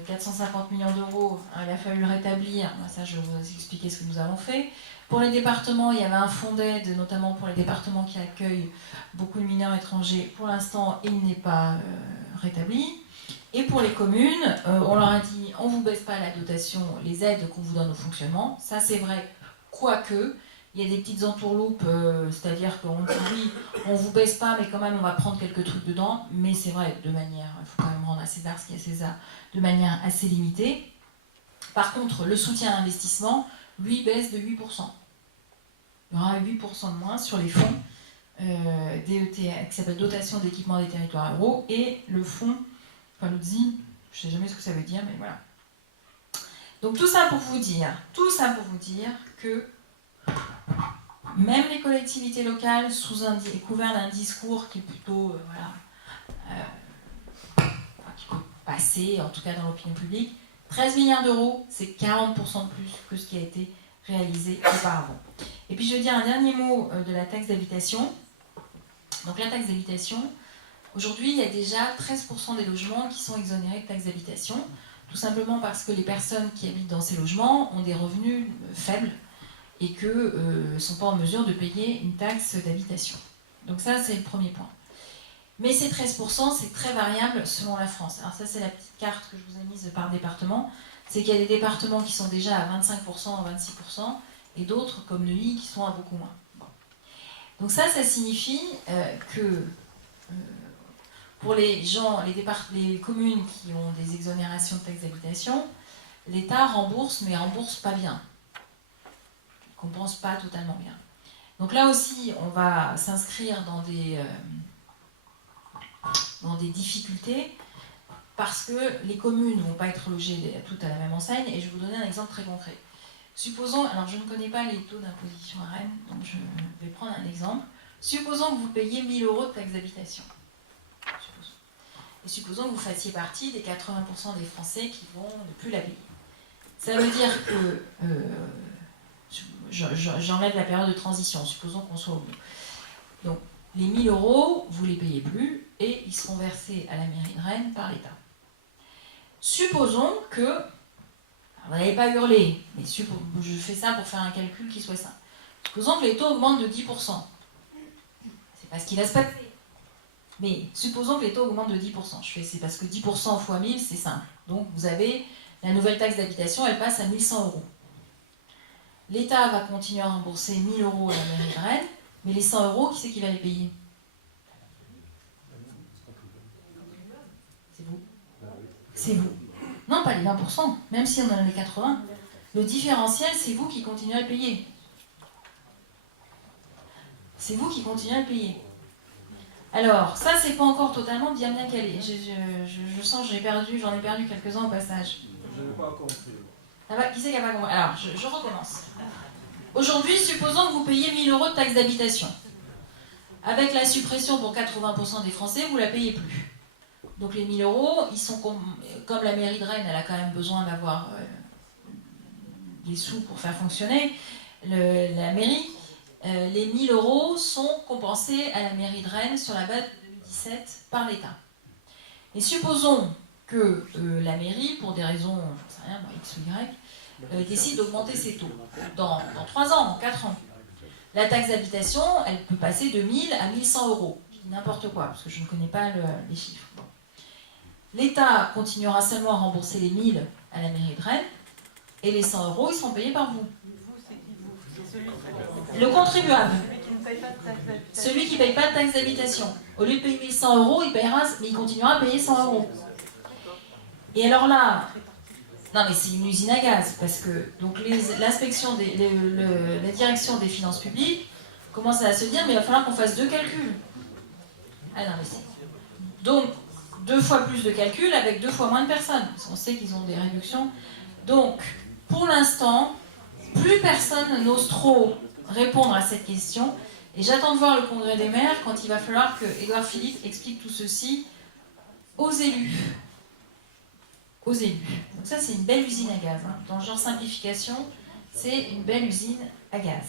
450 millions d'euros, il a fallu le rétablir. Ça, je vais vous expliquer ce que nous avons fait. Pour les départements, il y avait un fonds d'aide, notamment pour les départements qui accueillent beaucoup de mineurs étrangers. Pour l'instant, il n'est pas rétabli. Et pour les communes, on leur a dit, on ne vous baisse pas la dotation, les aides qu'on vous donne au fonctionnement. Ça, c'est vrai, quoique, il y a des petites entourloupes, c'est-à-dire qu'on dit, oui, on ne vous baisse pas, mais quand même, on va prendre quelques trucs dedans. Mais c'est vrai, de manière, il faut quand même rendre à César ce qu'il y a à César, de manière assez limitée. Par contre, le soutien à l'investissement, lui, baisse de 8%. Il y aura 8% de moins sur les fonds DET, qui s'appelle Dotation d'équipement des territoires ruraux, et le fonds, enfin l'ODSI, je ne sais jamais ce que ça veut dire, mais voilà. Donc tout ça pour vous dire que même les collectivités locales, sous couvert d'un discours qui est plutôt, qui peut passer, en tout cas dans l'opinion publique, 13 milliards d'euros, c'est 40% de plus que ce qui a été réalisé auparavant. Et puis je vais dire un dernier mot de la taxe d'habitation. Donc la taxe d'habitation, aujourd'hui il y a déjà 13% des logements qui sont exonérés de taxe d'habitation, tout simplement parce que les personnes qui habitent dans ces logements ont des revenus faibles et que ne sont pas en mesure de payer une taxe d'habitation. Donc ça, c'est le premier point. Mais ces 13%, c'est très variable selon la France. Alors ça, c'est la petite carte que je vous ai mise par département. C'est qu'il y a des départements qui sont déjà à 25%, 26%, et d'autres, comme Neuilly, qui sont à beaucoup moins. Bon. Donc ça signifie que pour les gens, les communes qui ont des exonérations de taxe d'habitation, l'État rembourse, mais rembourse pas bien. Il ne compense pas totalement bien. Donc là aussi, on va s'inscrire dans des difficultés parce que les communes ne vont pas être logées toutes à la même enseigne. Et je vais vous donner un exemple très concret. Supposons, alors je ne connais pas les taux d'imposition à Rennes, donc je vais prendre un exemple. Supposons que vous payiez 1 000 € de taxe d'habitation. Et supposons que vous fassiez partie des 80% des Français qui vont ne plus la payer. Ça veut dire que, j'enlève la période de transition, supposons qu'on soit au bout. Donc, les 1 000 euros, vous ne les payez plus et ils seront versés à la mairie de Rennes par l'État. Supposons que, vous n'allez pas hurler, mais je fais ça pour faire un calcul qui soit simple. Supposons que les taux augmentent de 10%. C'est pas ce qui va se passer. Mais supposons que les taux augmentent de 10%. C'est parce que 10% fois 1000, c'est simple. Donc vous avez la nouvelle taxe d'habitation, elle passe à 1 100 euros. L'État va continuer à rembourser 1 000 euros à la mairie de Rennes, mais les 100 euros, qui c'est qui va les payer? C'est vous. C'est vous. Non, pas les 20%, même si on en a les 80%. Le différentiel, c'est vous qui continuez à le payer. C'est vous qui continuez à le payer. Alors, ça, c'est pas encore totalement bien calé. Je sens que j'en ai perdu quelques-uns au passage. Je n'ai pas compris. Ah bah, qui c'est qui n'a pas compris? Alors, je recommence. Aujourd'hui, supposons que vous payez 1 000 euros de taxe d'habitation. Avec la suppression pour 80% des Français, vous ne la payez plus. Donc les 1 000 euros, ils sont comme la mairie de Rennes, elle a quand même besoin d'avoir des sous pour faire fonctionner la mairie. Les 1 000 euros sont compensés à la mairie de Rennes sur la base de 2017 par l'État. Et supposons que la mairie, pour des raisons, je ne sais rien, X ou Y, décide d'augmenter ses taux dans 3 ans, dans 4 ans. La taxe d'habitation, elle peut passer de 1 000 à 1 100 euros. N'importe quoi, parce que je ne connais pas les chiffres. Bon. L'État continuera seulement à rembourser les 1 000 à la mairie de Rennes, et les 100 euros, ils seront payés par vous. Le contribuable. Celui qui ne paye pas de taxe d'habitation. Au lieu de payer 100 euros, il continuera à payer 100 euros. Et alors là, non mais c'est une usine à gaz, parce que donc l'inspection, la direction des finances publiques commence à se dire, mais il va falloir qu'on fasse 2 calculs. Ah non mais c'est... Donc, 2 fois plus de calculs avec 2 fois moins de personnes. Parce qu'on sait qu'ils ont des réductions. Donc, pour l'instant, plus personne n'ose trop répondre à cette question. Et j'attends de voir le congrès des maires quand il va falloir que Édouard Philippe explique tout ceci aux élus. Aux élus. Donc ça, c'est une belle usine à gaz. Hein. Dans le genre simplification, c'est une belle usine à gaz.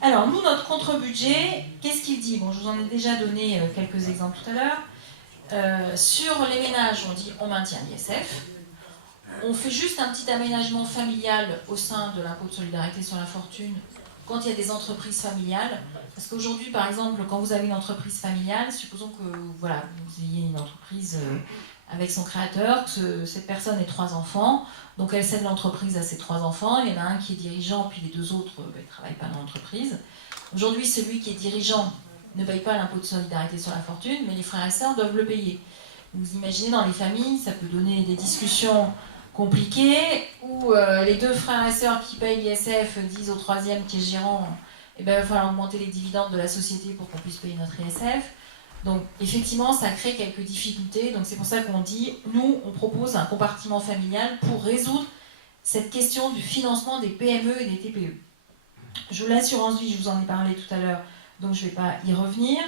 Alors, nous, notre contre-budget, qu'est-ce qu'il dit? Bon, je vous en ai déjà donné quelques exemples tout à l'heure. Sur les ménages, on dit on maintient l'ISF. On fait juste un petit aménagement familial au sein de l'impôt de solidarité sur la fortune quand il y a des entreprises familiales. Parce qu'aujourd'hui, par exemple, quand vous avez une entreprise familiale, supposons que voilà, vous ayez une entreprise avec son créateur, que cette personne ait 3 enfants, donc elle cède l'entreprise à ses 3 enfants, il y en a un qui est dirigeant, puis les 2 autres ne travaillent pas dans l'entreprise. Aujourd'hui, celui qui est dirigeant ne paye pas l'impôt de solidarité sur la fortune, mais les frères et sœurs doivent le payer. Vous imaginez, dans les familles, ça peut donner des discussions compliquées, où les 2 frères et sœurs qui payent l'ISF disent au 3e qui est gérant, il va falloir augmenter les dividendes de la société pour qu'on puisse payer notre ISF. Donc effectivement, ça crée quelques difficultés. Donc c'est pour ça qu'on dit, nous, on propose un compartiment familial pour résoudre cette question du financement des PME et des TPE. L'assurance vie, je vous en ai parlé tout à l'heure, donc je ne vais pas y revenir.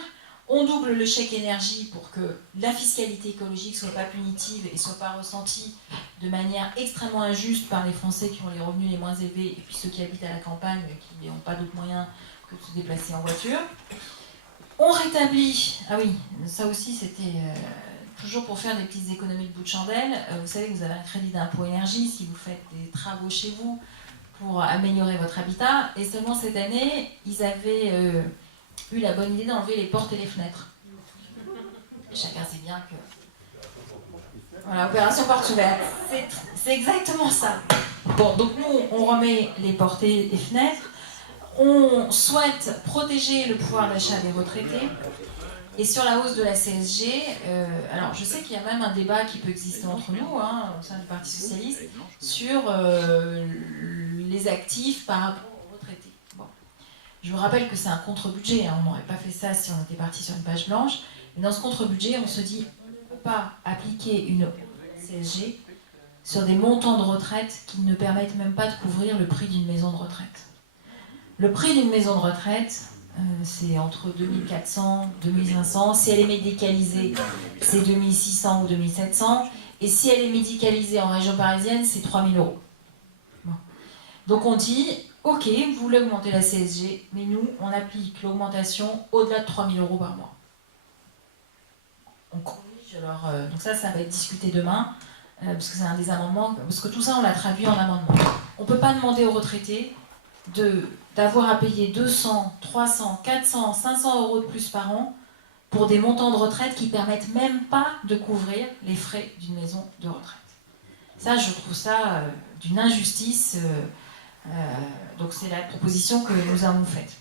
On double le chèque énergie pour que la fiscalité écologique ne soit pas punitive et ne soit pas ressentie de manière extrêmement injuste par les Français qui ont les revenus les moins élevés et puis ceux qui habitent à la campagne qui n'ont pas d'autres moyens que de se déplacer en voiture. On rétablit, ah oui, ça aussi c'était toujours pour faire des petites économies de bout de chandelle. Vous savez que vous avez un crédit d'impôt énergie si vous faites des travaux chez vous pour améliorer votre habitat. Et seulement cette année, ils avaient eu la bonne idée d'enlever les portes et les fenêtres. Chacun sait bien que... Voilà, opération porte ouverte. C'est exactement ça. Bon, donc nous, on remet les portes et les fenêtres. On souhaite protéger le pouvoir d'achat des retraités. Et sur la hausse de la CSG, alors je sais qu'il y a même un débat qui peut exister entre nous, au sein du Parti Socialiste, sur les actifs par rapport aux retraités. Bon. Je vous rappelle que c'est un contre-budget, on n'aurait pas fait ça si on était parti sur une page blanche. Mais dans ce contre-budget, on se dit on ne peut pas appliquer une CSG sur des montants de retraite qui ne permettent même pas de couvrir le prix d'une maison de retraite. Le prix d'une maison de retraite, c'est entre 2400 et 2500. Si elle est médicalisée, c'est 2600 ou 2700. Et si elle est médicalisée en région parisienne, c'est 3000 euros. Bon. Donc on dit, ok, vous voulez augmenter la CSG, mais nous, on applique l'augmentation au-delà de 3 000 euros par mois. On corrige, alors, donc ça va être discuté demain, parce que c'est un des amendements, parce que tout ça, on l'a traduit en amendement. On ne peut pas demander aux retraités d'avoir à payer 200, 300, 400, 500 euros de plus par an pour des montants de retraite qui ne permettent même pas de couvrir les frais d'une maison de retraite. Ça, je trouve ça d'une injustice. Donc c'est la proposition que nous avons faite.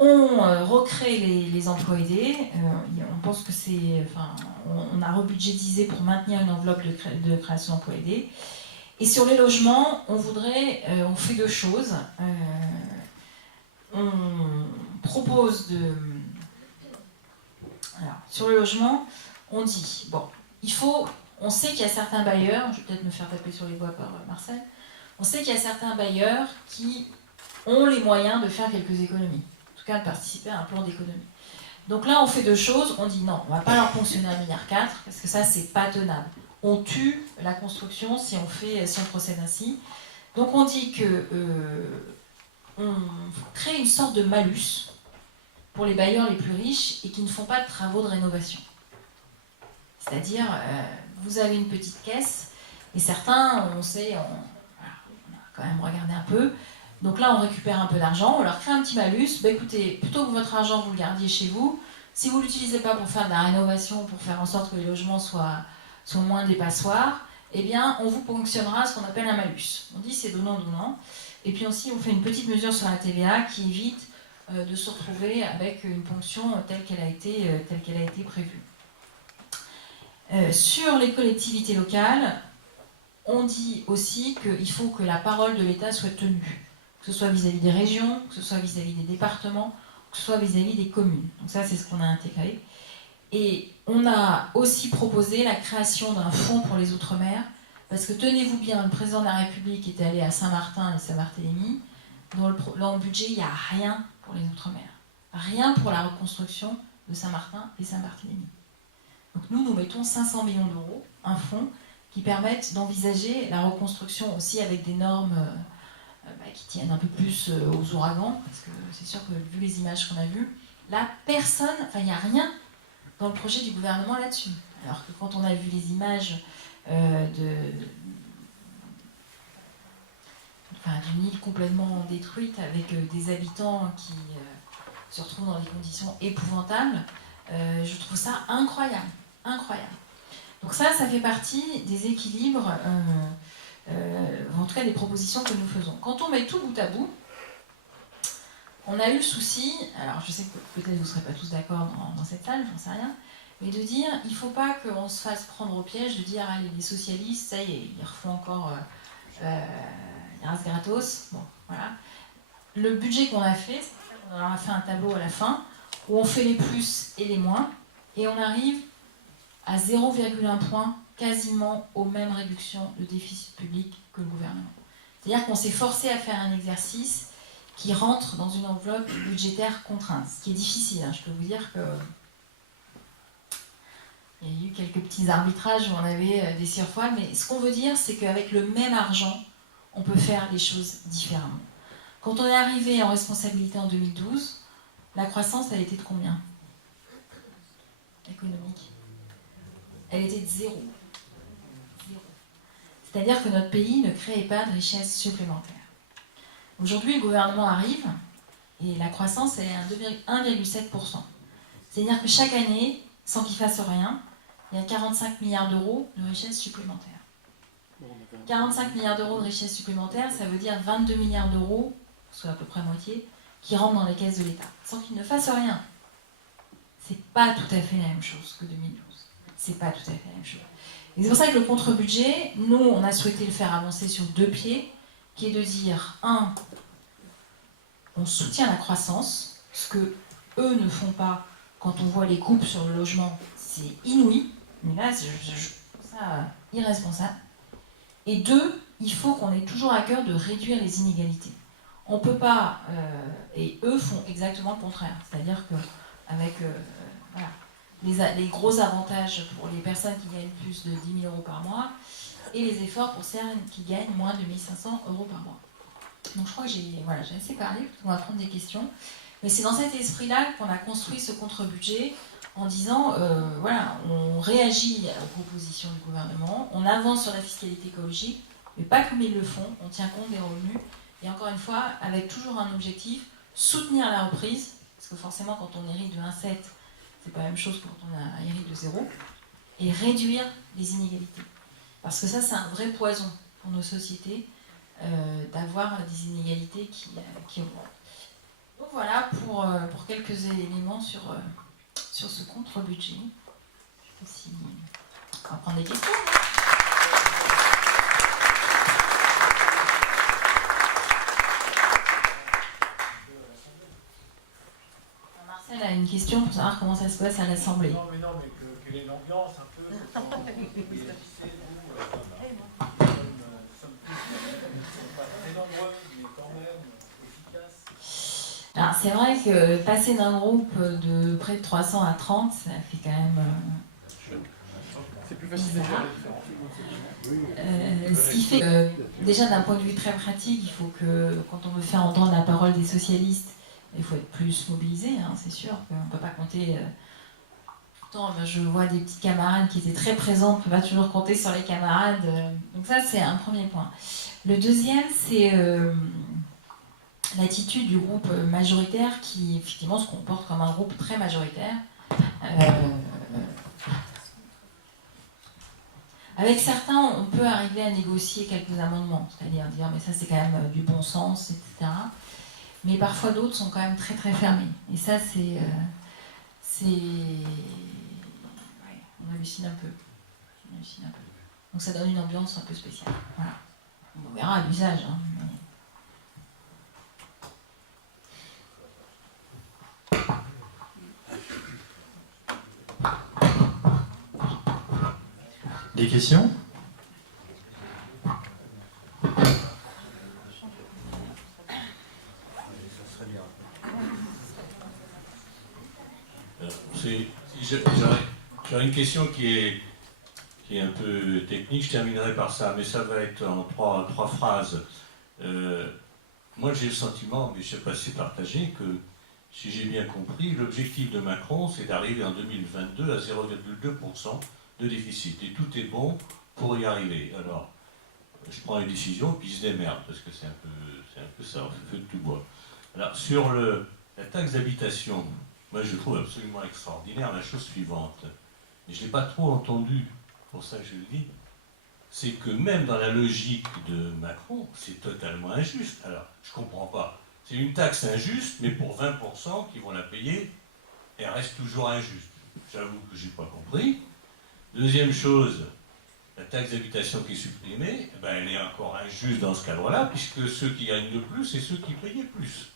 On recrée les emplois aidés. On pense que c'est... Enfin, on a rebudgétisé pour maintenir une enveloppe de création d'emplois aidés. Et sur les logements, on fait deux choses. On propose de... Alors, sur le logement, on dit, bon, on sait qu'il y a certains bailleurs, je vais peut-être me faire taper sur les doigts par Marcel, on sait qu'il y a certains bailleurs qui ont les moyens de faire quelques économies, en tout cas de participer à un plan d'économie. Donc là, on fait deux choses, on dit non, on ne va pas leur ponctionner 1,4 milliard, parce que ça, c'est pas tenable. On tue la construction si on procède ainsi. Donc on dit que on crée une sorte de malus pour les bailleurs les plus riches et qui ne font pas de travaux de rénovation. C'est-à-dire, vous avez une petite caisse, et certains, on a quand même regardé un peu, donc là on récupère un peu d'argent, on leur crée un petit malus, écoutez, plutôt que votre argent vous le gardiez chez vous, si vous ne l'utilisez pas pour faire de la rénovation, pour faire en sorte que les logements soient moins des passoires, eh bien on vous ponctionnera ce qu'on appelle un malus. On dit c'est donnant-donnant, et puis aussi on fait une petite mesure sur la TVA qui évite de se retrouver avec une ponction telle qu'elle a été prévue. Sur les collectivités locales, on dit aussi qu'il faut que la parole de l'État soit tenue, que ce soit vis-à-vis des régions, que ce soit vis-à-vis des départements, que ce soit vis-à-vis des communes. Donc ça, c'est ce qu'on a intégré. Et on a aussi proposé la création d'un fonds pour les Outre-mer, parce que tenez-vous bien, le président de la République était allé à Saint-Martin et Saint-Barthélemy, dans le budget, il n'y a rien pour les Outre-mer. Rien pour la reconstruction de Saint-Martin et Saint-Barthélemy. Donc nous mettons 500 millions d'euros, un fonds qui permette d'envisager la reconstruction aussi avec des normes qui tiennent un peu plus aux ouragans, parce que c'est sûr que vu les images qu'on a vues, là, il n'y a rien dans le projet du gouvernement là-dessus. Alors que quand on a vu les images d'une île complètement détruite avec des habitants qui se retrouvent dans des conditions épouvantables, je trouve ça incroyable. Donc ça fait partie des équilibres, en tout cas des propositions que nous faisons. Quand on met tout bout à bout, on a eu le souci, alors je sais que peut-être vous ne serez pas tous d'accord dans cette salle, j'en sais rien, mais de dire, il ne faut pas qu'on se fasse prendre au piège de dire, allez, les socialistes, ça y est, ils refont encore grâce gratos. Bon, voilà. Le budget qu'on a fait, c'est pour ça qu'on leur a fait un tableau à la fin, où on fait les plus et les moins, et on arrive à 0,1 point, quasiment aux mêmes réductions de déficit public que le gouvernement. C'est-à-dire qu'on s'est forcé à faire un exercice qui rentre dans une enveloppe budgétaire contrainte, ce qui est difficile. Je peux vous dire que il y a eu quelques petits arbitrages où on avait des surfoiles, mais ce qu'on veut dire, c'est qu'avec le même argent, on peut faire les choses différemment. Quand on est arrivé en responsabilité en 2012, la croissance, elle était de combien économique? Elle était de 0. C'est-à-dire que notre pays ne créait pas de richesse supplémentaire. Aujourd'hui, le gouvernement arrive et la croissance est à 1,7%. C'est-à-dire que chaque année, sans qu'il fasse rien, il y a 45 milliards d'euros de richesse supplémentaire. 45 milliards d'euros de richesse supplémentaire, ça veut dire 22 milliards d'euros, soit à peu près moitié, qui rentrent dans les caisses de l'État, sans qu'il ne fasse rien. C'est pas tout à fait la même chose que 2012. C'est pas tout à fait la même chose. Et c'est pour ça que le contre-budget, nous, on a souhaité le faire avancer sur deux pieds, qui est de dire, on soutient la croissance, ce que eux ne font pas quand on voit les coupes sur le logement, c'est inouï, mais là, je trouve ça irresponsable. Et deux, il faut qu'on ait toujours à cœur de réduire les inégalités. On ne peut pas, et eux font exactement le contraire, c'est-à-dire qu'avec les gros avantages pour les personnes qui gagnent plus de 10 000 euros par mois et les efforts pour celles qui gagnent moins de 1 500 euros par mois. Donc je crois que j'ai assez parlé, on va prendre des questions. Mais c'est dans cet esprit-là qu'on a construit ce contre-budget en disant, voilà, on réagit aux propositions du gouvernement, on avance sur la fiscalité écologique, mais pas comme ils le font, on tient compte des revenus, et encore une fois, avec toujours un objectif, soutenir la reprise, parce que forcément quand on hérite de 1,7, c'est pas la même chose que quand on hérite de 0, et réduire les inégalités. Parce que ça, c'est un vrai poison pour nos sociétés, d'avoir des inégalités qui augmentent. Donc voilà pour quelques éléments sur ce contre-budget. Je sais pas si on va prendre des questions. Marcel a une question pour savoir comment ça se passe à l'Assemblée. Non, mais quelle est l'ambiance un peu Alors c'est vrai que passer d'un groupe de près de 300 à 30, ça fait quand même c'est plus facile à bizarre. gérer. Ce qui fait que, déjà d'un point de vue très pratique, il faut que quand on veut faire entendre la parole des socialistes, il faut être plus mobilisé, hein, c'est sûr qu'on ne peut pas compter. Pourtant, je vois des petits camarades qui étaient très présents, on ne peut pas toujours compter sur les camarades. Donc ça, c'est un premier point. Le deuxième, c'est l'attitude du groupe majoritaire qui, effectivement, se comporte comme un groupe très majoritaire. Avec certains, on peut arriver à négocier quelques amendements, c'est-à-dire dire mais ça c'est quand même du bon sens, etc. Mais parfois d'autres sont quand même très très fermés. Et ça c'est ouais, on hallucine un peu. Donc ça donne une ambiance un peu spéciale. Voilà. On verra à l'usage. Hein, mais... Des questions ? J'aurais une question qui est un peu technique, je terminerai par ça, mais ça va être en trois phrases. Moi j'ai le sentiment, mais je ne sais pas si c'est partagé, que si j'ai bien compris, l'objectif de Macron c'est d'arriver en 2022 à 0,2% de déficit. Et tout est bon pour y arriver. Alors, je prends une décision, puis il se démerde, parce que c'est un peu ça, on fait feu de tout bois. Alors, sur la taxe d'habitation, moi je trouve absolument extraordinaire la chose suivante, mais je ne l'ai pas trop entendu, pour ça que je le dis, c'est que même dans la logique de Macron, c'est totalement injuste. Alors, je ne comprends pas. C'est une taxe injuste, mais pour 20% qui vont la payer, elle reste toujours injuste. J'avoue que je n'ai pas compris. Deuxième chose, la taxe d'habitation qui est supprimée, elle est encore injuste dans ce cadre-là, puisque ceux qui gagnent le plus, c'est ceux qui payaient plus.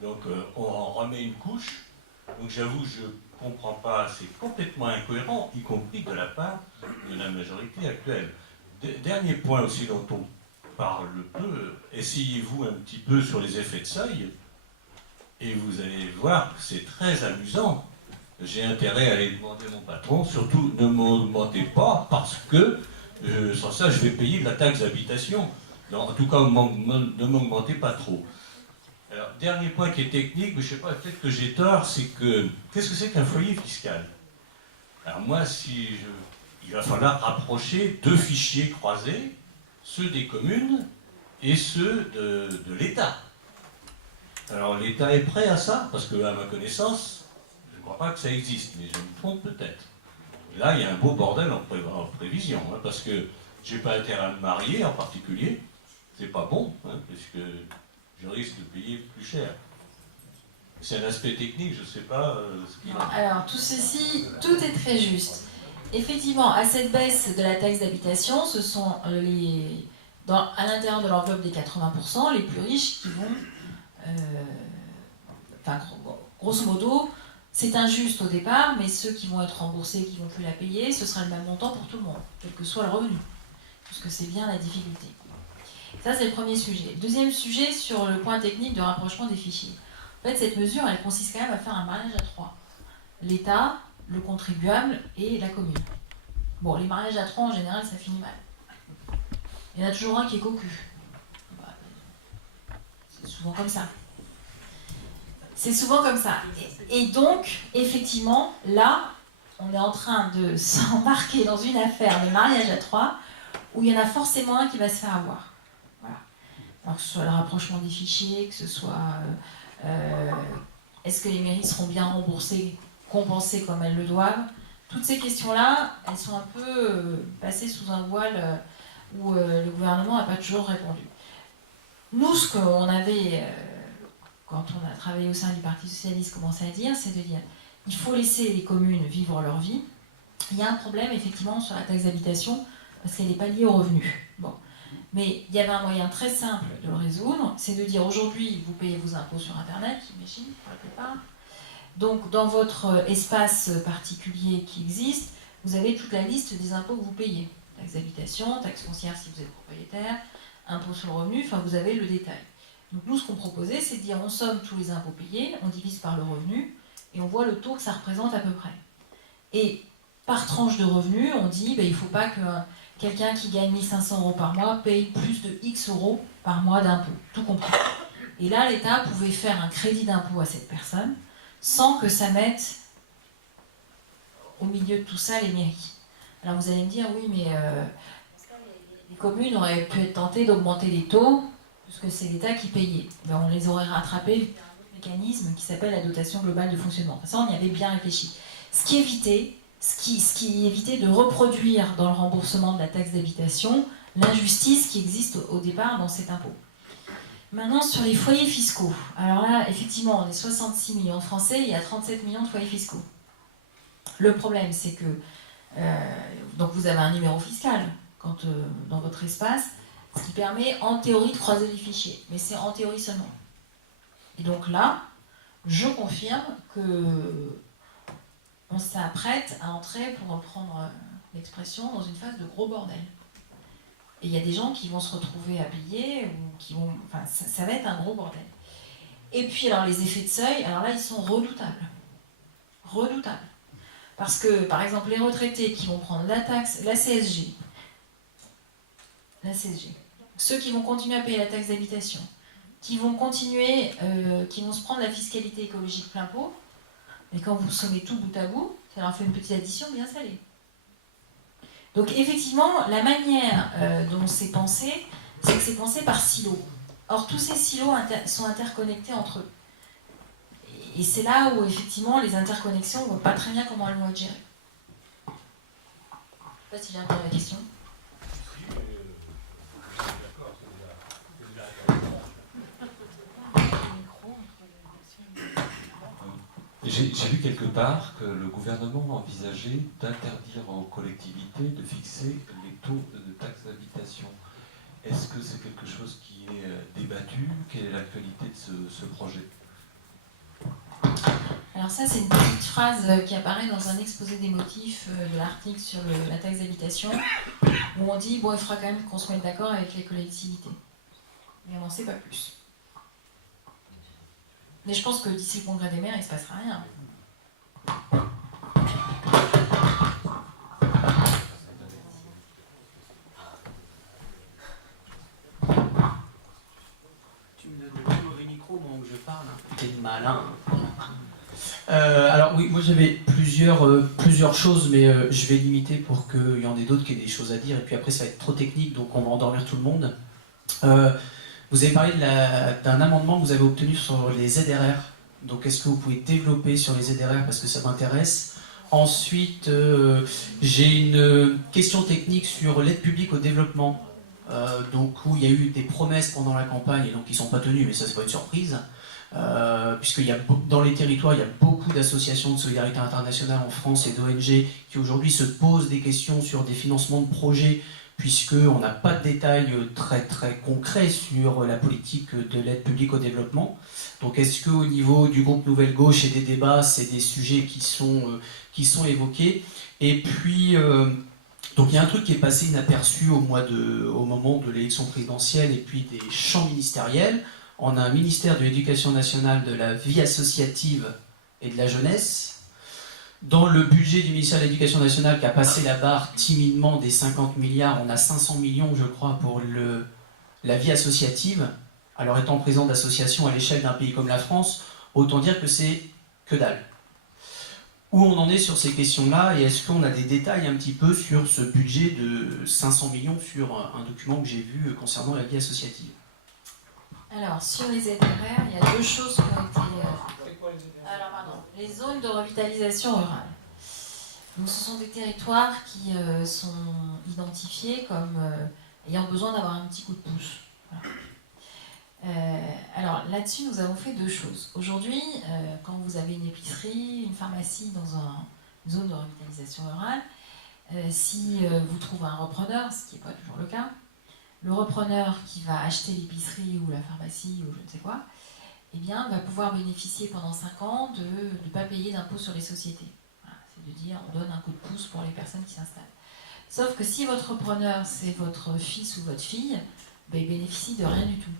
Donc on en remet une couche. Donc j'avoue, je ne comprends pas, c'est complètement incohérent, y compris de la part de la majorité actuelle. Dernier point aussi dont on parle peu, essayez-vous un petit peu sur les effets de seuil, et vous allez voir que c'est très amusant. J'ai intérêt à aller demander à mon patron, surtout ne m'augmentez pas parce que sans ça je vais payer de la taxe d'habitation. En tout cas, ne m'augmentez pas trop. Alors, dernier point qui est technique, mais je ne sais pas, peut-être que j'ai tort, c'est que qu'est-ce que c'est qu'un foyer fiscal? Alors moi, il va falloir rapprocher deux fichiers croisés, ceux des communes et ceux de l'État. Alors l'État est prêt à ça? Parce que à ma connaissance, je ne crois pas que ça existe, mais je me trompe peut-être. Là, il y a un beau bordel en prévision, hein, parce que j'ai pas intérêt à me marier en particulier. C'est pas bon, hein, puisque je risque de payer plus cher. C'est un aspect technique, je ne sais pas ce qu'il en est. Alors, tout ceci, tout est très juste. Effectivement, à cette baisse de la taxe d'habitation, ce sont à l'intérieur de l'enveloppe des 80%, les plus riches qui vont... grosso modo, c'est injuste au départ, mais ceux qui vont être remboursés et qui ne vont plus la payer, ce sera le même montant pour tout le monde, quel que soit le revenu. Parce que c'est bien la difficulté. Ça, c'est le premier sujet. Deuxième sujet, sur le point technique de rapprochement des fichiers. En fait, cette mesure, elle consiste quand même à faire un mariage à trois. L'État, le contribuable et la commune. Bon, les mariages à trois, en général, ça finit mal. Il y en a toujours un qui est cocu. C'est souvent comme ça. C'est souvent comme ça. Et donc, effectivement, là, on est en train de s'embarquer dans une affaire de mariage à trois où il y en a forcément un qui va se faire avoir. Voilà. Alors que ce soit le rapprochement des fichiers, que ce soit est-ce que les mairies seront bien remboursées, compensées comme elles le doivent. Toutes ces questions-là, elles sont un peu passées sous un voile où le gouvernement n'a pas toujours répondu. Nous, ce qu'on avait, quand on a travaillé au sein du Parti Socialiste, commencé à dire, c'est de dire il faut laisser les communes vivre leur vie. Il y a un problème, effectivement, sur la taxe d'habitation, parce qu'elle n'est pas liée aux revenus. Bon. Mais il y avait un moyen très simple de le résoudre, c'est de dire aujourd'hui, vous payez vos impôts sur Internet, j'imagine, pour la plupart. Donc, dans votre espace particulier qui existe, vous avez toute la liste des impôts que vous payez. Taxe d'habitation, taxe foncière si vous êtes propriétaire, impôt sur le revenu, enfin vous avez le détail. Donc nous, ce qu'on proposait, c'est de dire on somme tous les impôts payés, on divise par le revenu, et on voit le taux que ça représente à peu près. Et par tranche de revenus, on dit il ne faut pas que quelqu'un qui gagne 1 500 € par mois paye plus de X euros par mois d'impôts, tout compris. Et là, l'État pouvait faire un crédit d'impôt à cette personne, sans que ça mette au milieu de tout ça les mairies. Alors vous allez me dire, oui, mais les communes auraient pu être tentées d'augmenter les taux, puisque c'est l'État qui payait. Ben, on les aurait rattrapés via un autre mécanisme qui s'appelle la dotation globale de fonctionnement. Enfin, ça, on y avait bien réfléchi. Ce qui évitait de reproduire dans le remboursement de la taxe d'habitation l'injustice qui existe au départ dans cet impôt. Maintenant, sur les foyers fiscaux. Alors là, effectivement, on est 66 millions de Français, il y a 37 millions de foyers fiscaux. Le problème, c'est que donc vous avez un numéro fiscal dans votre espace, ce qui permet en théorie de croiser les fichiers, mais c'est en théorie seulement. Et donc là, je confirme que on s'apprête à entrer, pour reprendre l'expression, dans une phase de gros bordel. Et il y a des gens qui vont se retrouver à payer, ou qui vont, enfin, ça va être un gros bordel. Et puis alors les effets de seuil, alors là ils sont redoutables. Redoutables. Parce que, par exemple, les retraités qui vont prendre la taxe, la CSG, ceux qui vont continuer à payer la taxe d'habitation, qui vont continuer, qui vont se prendre la fiscalité écologique plein pot, mais quand vous sommez tout bout à bout, ça leur fait une petite addition bien salée. Donc effectivement, la manière dont c'est pensé, c'est que c'est pensé par silos. Or, tous ces silos sont interconnectés entre eux. Et c'est là où, effectivement, les interconnexions, on ne voit pas très bien comment elles vont être gérées. Je ne sais pas si j'ai répondu à la question. J'ai lu quelque part que le gouvernement envisageait d'interdire aux collectivités de fixer les taux de taxe d'habitation. Est-ce que c'est quelque chose qui est débattu? Quelle est l'actualité de ce projet? Alors ça, c'est une petite phrase qui apparaît dans un exposé des motifs de l'article sur la taxe d'habitation, où on dit, bon, il faudra quand même qu'on se mette d'accord avec les collectivités. Mais on n'en sait pas plus. Mais je pense que d'ici le congrès des maires, il ne se passera rien. Tu me donnes le mauvais micro pendant que je parle. T'es malin. Alors oui, moi j'avais plusieurs choses, mais je vais limiter pour qu'il y en ait d'autres qui aient des choses à dire, et puis après ça va être trop technique, donc on va endormir tout le monde. Vous avez parlé d'un amendement que vous avez obtenu sur les ZRR, donc est-ce que vous pouvez développer sur les ZRR parce que ça m'intéresse. Ensuite, j'ai une question technique sur l'aide publique au développement, donc où il y a eu des promesses pendant la campagne, et donc qui ne sont pas tenues, mais ça c'est pas une surprise. Dans les territoires, il y a beaucoup d'associations de solidarité internationale en France et d'ONG qui aujourd'hui se posent des questions sur des financements de projets, puisqu'on n'a pas de détails très très concrets sur la politique de l'aide publique au développement. Donc est-ce qu'au niveau du groupe Nouvelle Gauche et des débats, c'est des sujets qui sont évoqués? Et puis, donc il y a un truc qui est passé inaperçu au moment de l'élection présidentielle et puis des champs ministériels. On a un ministère de l'Éducation nationale, de la vie associative et de la jeunesse. Dans le budget du ministère de l'Éducation nationale qui a passé la barre timidement des 50 milliards, on a 500 millions, je crois, pour la vie associative. Alors étant président d'association à l'échelle d'un pays comme la France, autant dire que c'est que dalle. Où on en est sur ces questions-là et est-ce qu'on a des détails un petit peu sur ce budget de 500 millions sur un document que j'ai vu concernant la vie associative? Alors, sur les ZRR, il y a deux choses qui ont été... Alors, pardon, les zones de revitalisation rurale. Donc, ce sont des territoires qui sont identifiés comme ayant besoin d'avoir un petit coup de pouce. Voilà. Alors, là-dessus, nous avons fait deux choses. Aujourd'hui, quand vous avez une épicerie, une pharmacie dans une zone de revitalisation rurale, si vous trouvez un repreneur, ce qui n'est pas toujours le cas, le repreneur qui va acheter l'épicerie ou la pharmacie ou je ne sais quoi, eh bien, va pouvoir bénéficier pendant 5 ans de ne pas payer d'impôt sur les sociétés. Voilà, c'est de dire on donne un coup de pouce pour les personnes qui s'installent. Sauf que si votre repreneur c'est votre fils ou votre fille, ben, il bénéficie de rien du tout.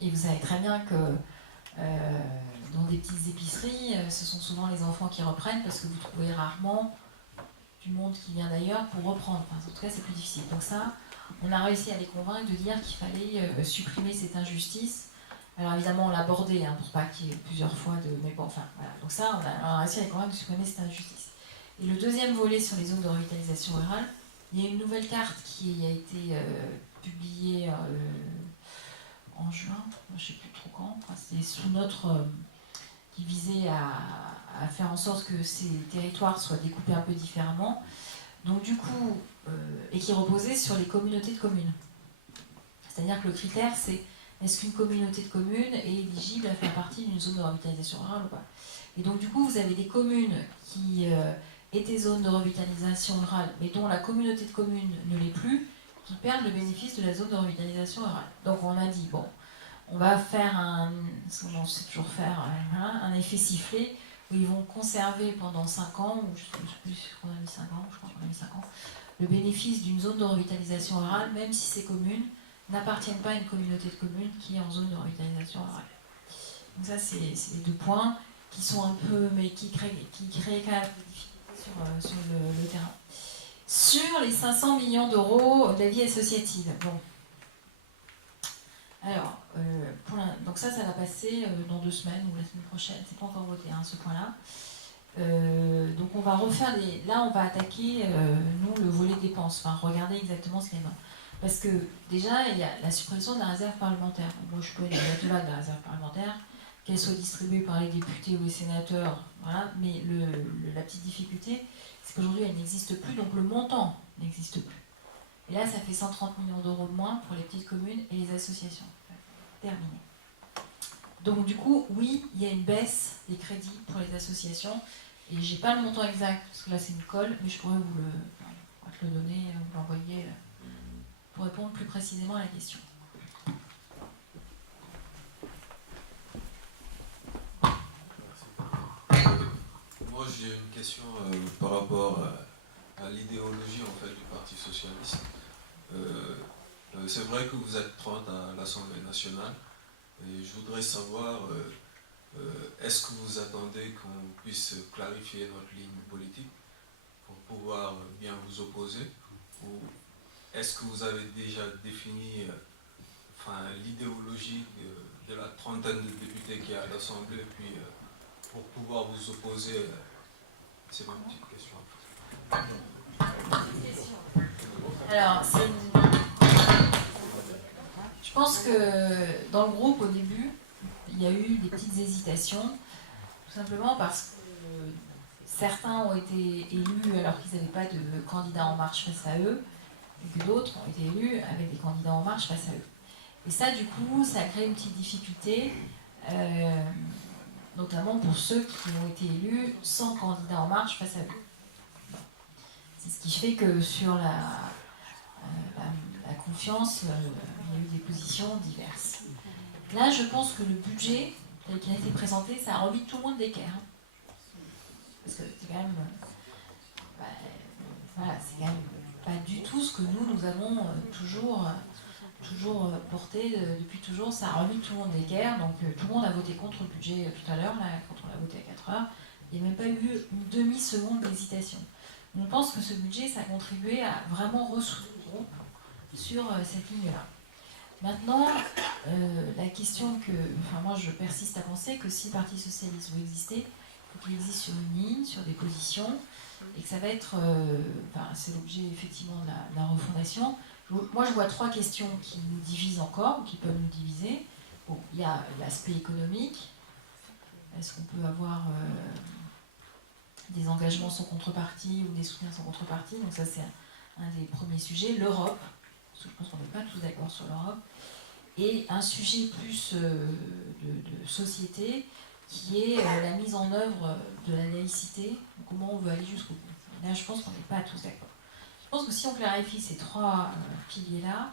Et vous savez très bien que dans des petites épiceries, ce sont souvent les enfants qui reprennent parce que vous trouvez rarement du monde qui vient d'ailleurs pour reprendre. Enfin, en tout cas, c'est plus difficile. Donc ça, on a réussi à les convaincre de dire qu'il fallait supprimer cette injustice. Alors évidemment, on l'a abordé pour pas qu'il y ait plusieurs fois de... Mais bon, enfin, voilà. Donc ça, on a réussi à les convaincre de supprimer cette injustice. Et le deuxième volet sur les zones de revitalisation rurale, il y a une nouvelle carte qui a été publiée en juin, je ne sais plus trop quand. Enfin, c'est sous notre... qui visait à faire en sorte que ces territoires soient découpés un peu différemment. Donc du coup, et qui reposait sur les communautés de communes. C'est-à-dire que le critère, c'est est-ce qu'une communauté de communes est éligible à faire partie d'une zone de revitalisation rurale ou pas. Et donc du coup, vous avez des communes qui étaient zones de revitalisation rurale, mais dont la communauté de communes ne l'est plus, qui perdent le bénéfice de la zone de revitalisation rurale. Donc on a dit, bon, on va faire on sait toujours faire, un effet sifflé, où ils vont conserver pendant 5 ans, ou je ne sais plus si on a mis 5 ans, je crois qu'on a mis 5 ans, le bénéfice d'une zone de revitalisation rurale, même si ces communes n'appartiennent pas à une communauté de communes qui est en zone de revitalisation rurale. Donc ça, c'est les deux points qui sont un peu, mais qui créent quand même des difficultés sur le terrain. Sur les 500 millions d'euros de la vie associative, bon. Alors, donc ça va passer dans 2 semaines ou la semaine prochaine, c'est pas encore voté ce point-là. Donc on va refaire là on va attaquer, nous, le volet dépenses, enfin regarder exactement ce qu'il y a dedans. Parce que déjà, il y a la suppression de la réserve parlementaire. Moi je connais au-delà de la réserve parlementaire, qu'elle soit distribuée par les députés ou les sénateurs, voilà, mais la petite difficulté, c'est qu'aujourd'hui elle n'existe plus, donc le montant n'existe plus. Et là, ça fait 130 millions d'euros de moins pour les petites communes et les associations. Terminé. Donc du coup, oui, il y a une baisse des crédits pour les associations. Et j'ai pas le montant exact, parce que là c'est une colle, mais je pourrais vous le donner, vous l'envoyer pour répondre plus précisément à la question. Moi j'ai une question par rapport à l'idéologie en fait du Parti Socialiste. C'est vrai que vous êtes 30 à l'Assemblée nationale et je voudrais savoir est-ce que vous attendez qu'on puisse clarifier notre ligne politique pour pouvoir bien vous opposer, ou est-ce que vous avez déjà défini l'idéologie de la trentaine de députés qui est à l'Assemblée, puis pour pouvoir vous opposer? C'est ma petite question. Alors, je pense que dans le groupe, au début, il y a eu des petites hésitations, tout simplement parce que certains ont été élus alors qu'ils n'avaient pas de candidats En Marche face à eux, et que d'autres ont été élus avec des candidats En Marche face à eux. Et ça, du coup, ça a créé une petite difficulté, notamment pour ceux qui ont été élus sans candidat En Marche face à eux. C'est ce qui fait que sur la confiance, il y a eu des positions diverses. Là, je pense que le budget tel qu'il a été présenté, ça a remis tout le monde d'équerre. Parce que c'est quand même... c'est quand même pas du tout ce que nous avons toujours porté depuis toujours. Ça a remis tout le monde d'équerre. Donc tout le monde a voté contre le budget tout à l'heure, quand on l'a voté à 4 heures. Il n'y a même pas eu une demi-seconde d'hésitation. On pense que ce budget, ça a contribué à vraiment ressouder le groupe sur cette ligne-là. Maintenant, la question que, enfin moi je persiste à penser que si le Parti Socialiste veut exister, il faut qu'il existe sur une ligne, sur des positions, et que ça va être, c'est l'objet effectivement de la refondation. Moi je vois 3 questions qui nous divisent encore, ou qui peuvent nous diviser. Bon, il y a l'aspect économique. Est-ce qu'on peut avoir des engagements sans contrepartie ou des soutiens sans contrepartie? Donc ça c'est un des premiers sujets. L'Europe, parce que je pense qu'on n'est pas tous d'accord sur l'Europe. Et un sujet plus de société, qui est la mise en œuvre de la laïcité, comment on veut aller jusqu'au bout. Et là, je pense qu'on n'est pas tous d'accord. Je pense que si on clarifie ces 3 piliers-là,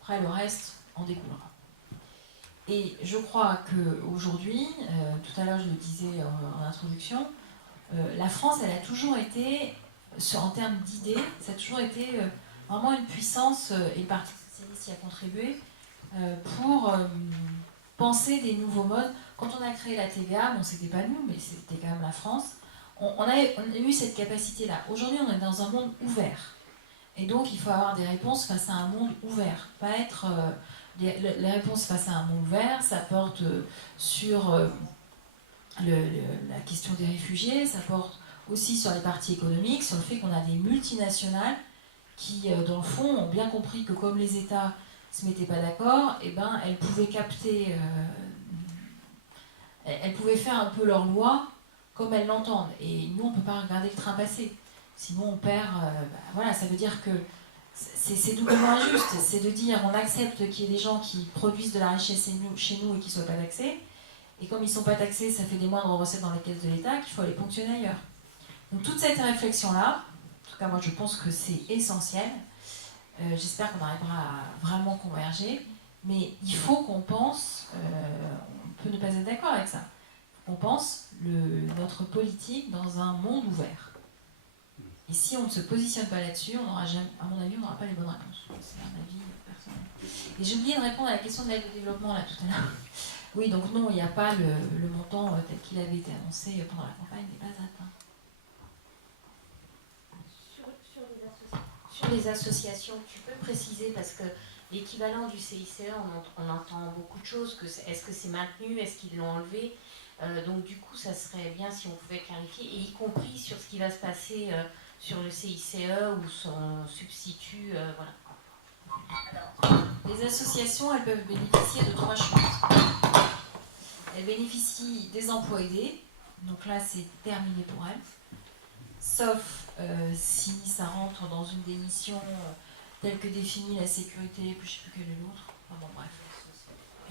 après le reste en découlera. Et je crois qu'aujourd'hui, tout à l'heure je le disais en introduction, la France, elle a toujours été, en termes d'idées, ça a toujours été vraiment une puissance, et le Parti socialiste y a contribué, pour penser des nouveaux modes. Quand on a créé la TVA, bon, c'était pas nous, mais c'était quand même la France, on a eu cette capacité-là. Aujourd'hui, on est dans un monde ouvert. Et donc, il faut avoir des réponses face à un monde ouvert. Pas être... les réponses face à un monde ouvert, ça porte sur la question des réfugiés, ça porte aussi sur les parties économiques, sur le fait qu'on a des multinationales qui, dans le fond, ont bien compris que comme les États se mettaient pas d'accord, eh ben, elles pouvaient capter, elles pouvaient faire un peu leur loi comme elles l'entendent. Et nous, on ne peut pas regarder le train passer. Sinon, on perd... voilà, ça veut dire que c'est doublement injuste. C'est de dire on accepte qu'il y ait des gens qui produisent de la richesse chez nous et qui ne soient pas taxés. Et comme ils ne sont pas taxés, ça fait des moindres recettes dans les caisses de l'État qu'il faut aller ponctionner ailleurs. Donc toute cette réflexion-là, en tout cas moi je pense que c'est essentiel. J'espère qu'on arrivera à vraiment converger. Mais il faut qu'on pense, on peut ne pas être d'accord avec ça, on pense notre politique dans un monde ouvert. Et si on ne se positionne pas là-dessus, on aura jamais, à mon avis, on n'aura pas les bonnes réponses. C'est un avis personnel. Et j'ai oublié de répondre à la question de l'aide au développement là tout à l'heure. Oui, donc non, il n'y a pas le montant tel qu'il avait été annoncé pendant la campagne n'est pas atteint. Sur les associations, tu peux préciser, parce que l'équivalent du CICE, on entend beaucoup de choses. Est-ce que c'est maintenu? Est-ce qu'ils l'ont enlevé? Donc du coup, ça serait bien si on pouvait clarifier, et y compris sur ce qui va se passer sur le CICE ou son substitut. Voilà. Alors, les associations, elles peuvent bénéficier de 3 choses. Elles bénéficient des emplois aidés, donc là c'est terminé pour elles, sauf si ça rentre dans une des missions telle que définie la sécurité, puis je ne sais plus quelle est l'autre, enfin bon bref,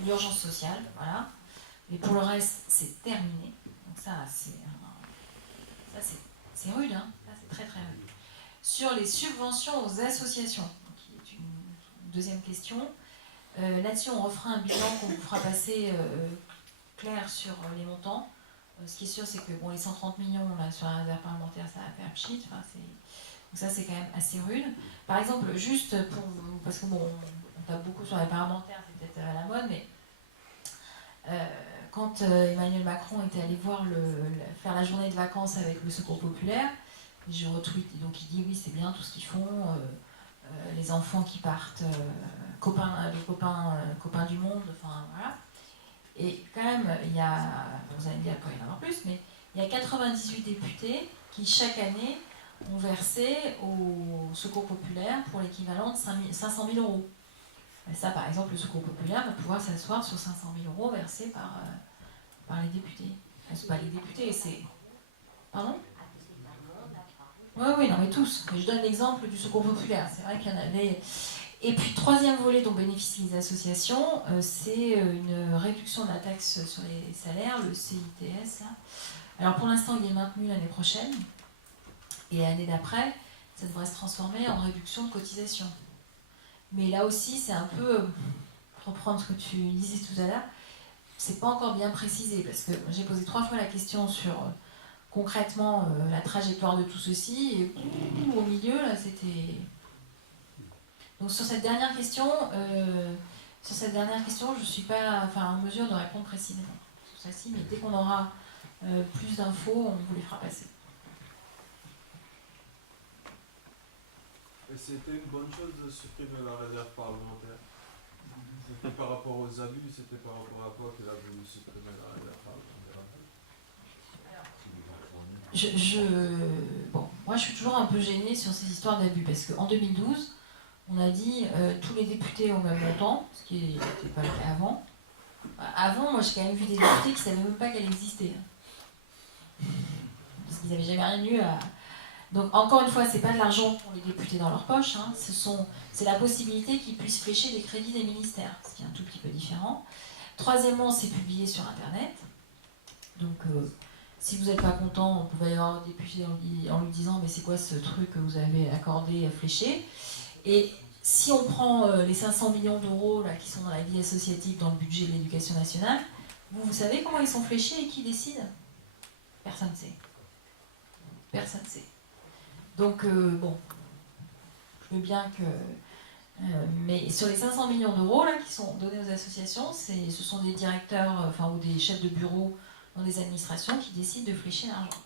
l'urgence sociale, voilà. Mais pour le reste, c'est terminé. Donc ça, c'est rude, hein. Là, c'est très très rude. Sur les subventions aux associations, qui est une deuxième question, là-dessus on refera un bilan qu'on vous fera passer clair sur les montants. Ce qui est sûr, c'est que bon, les 130 millions là, sur la réserve parlementaire, ça va faire pchit. Enfin, donc ça, c'est quand même assez rude. Par exemple, juste pour... Parce que bon, on tape beaucoup sur les parlementaires, c'est peut-être à la mode, mais... quand Emmanuel Macron était allé faire la journée de vacances avec le Secours populaire, je retweet, donc il dit oui c'est bien tout ce qu'ils font, les enfants qui partent, les copains du monde, enfin voilà. Et quand même, il y a, vous allez me dire qu'il y en avoir plus, mais il y a 98 députés qui chaque année ont versé au Secours populaire pour l'équivalent de 500 000 euros. Et ça, par exemple, le Secours populaire va pouvoir s'asseoir sur 500 000 euros versés par les députés. Enfin, c'est pas les députés, c'est... Pardon ? Oui, non, mais tous. Mais je donne l'exemple du Secours populaire. C'est vrai qu'il y en avait... Et puis, troisième volet dont bénéficient les associations, c'est une réduction de la taxe sur les salaires, le CITS. Là. Alors, pour l'instant, il est maintenu l'année prochaine. Et l'année d'après, ça devrait se transformer en réduction de cotisation. Mais là aussi, c'est un peu, pour reprendre ce que tu disais tout à l'heure, c'est pas encore bien précisé, parce que j'ai posé 3 fois la question sur concrètement la trajectoire de tout ceci, et au milieu, là, c'était... Donc sur cette dernière question, je ne suis pas en mesure de répondre précisément sur celle-ci, mais dès qu'on aura plus d'infos, on vous les fera passer. Et c'était une bonne chose de supprimer la réserve parlementaire. C'était par rapport aux abus, c'était par rapport à quoi qu'elle a voulu supprimer la Bon, moi je suis toujours un peu gênée sur ces histoires d'abus parce qu'en 2012, on a dit tous les députés au même montant, ce qui n'était pas le cas avant. Avant, moi j'ai quand même vu des députés qui ne savaient même pas qu'elle existait. Parce qu'ils n'avaient jamais rien eu à. Donc encore une fois, c'est pas de l'argent pour les députés dans leur poche, hein, c'est la possibilité qu'ils puissent flécher des crédits des ministères, ce qui est un tout petit peu différent. Troisièmement, c'est publié sur Internet. Donc si vous n'êtes pas content, vous pouvez aller voir un député en lui disant mais c'est quoi ce truc que vous avez accordé, fléché. Et si on prend les 500 millions d'euros là, qui sont dans la vie associative, dans le budget de l'éducation nationale, vous savez comment ils sont fléchés et qui décide? Personne ne sait. Personne ne sait. Donc, bon, je veux bien que... mais sur les 500 millions d'euros là, qui sont donnés aux associations, ce sont des directeurs ou des chefs de bureau dans les administrations qui décident de flécher l'argent.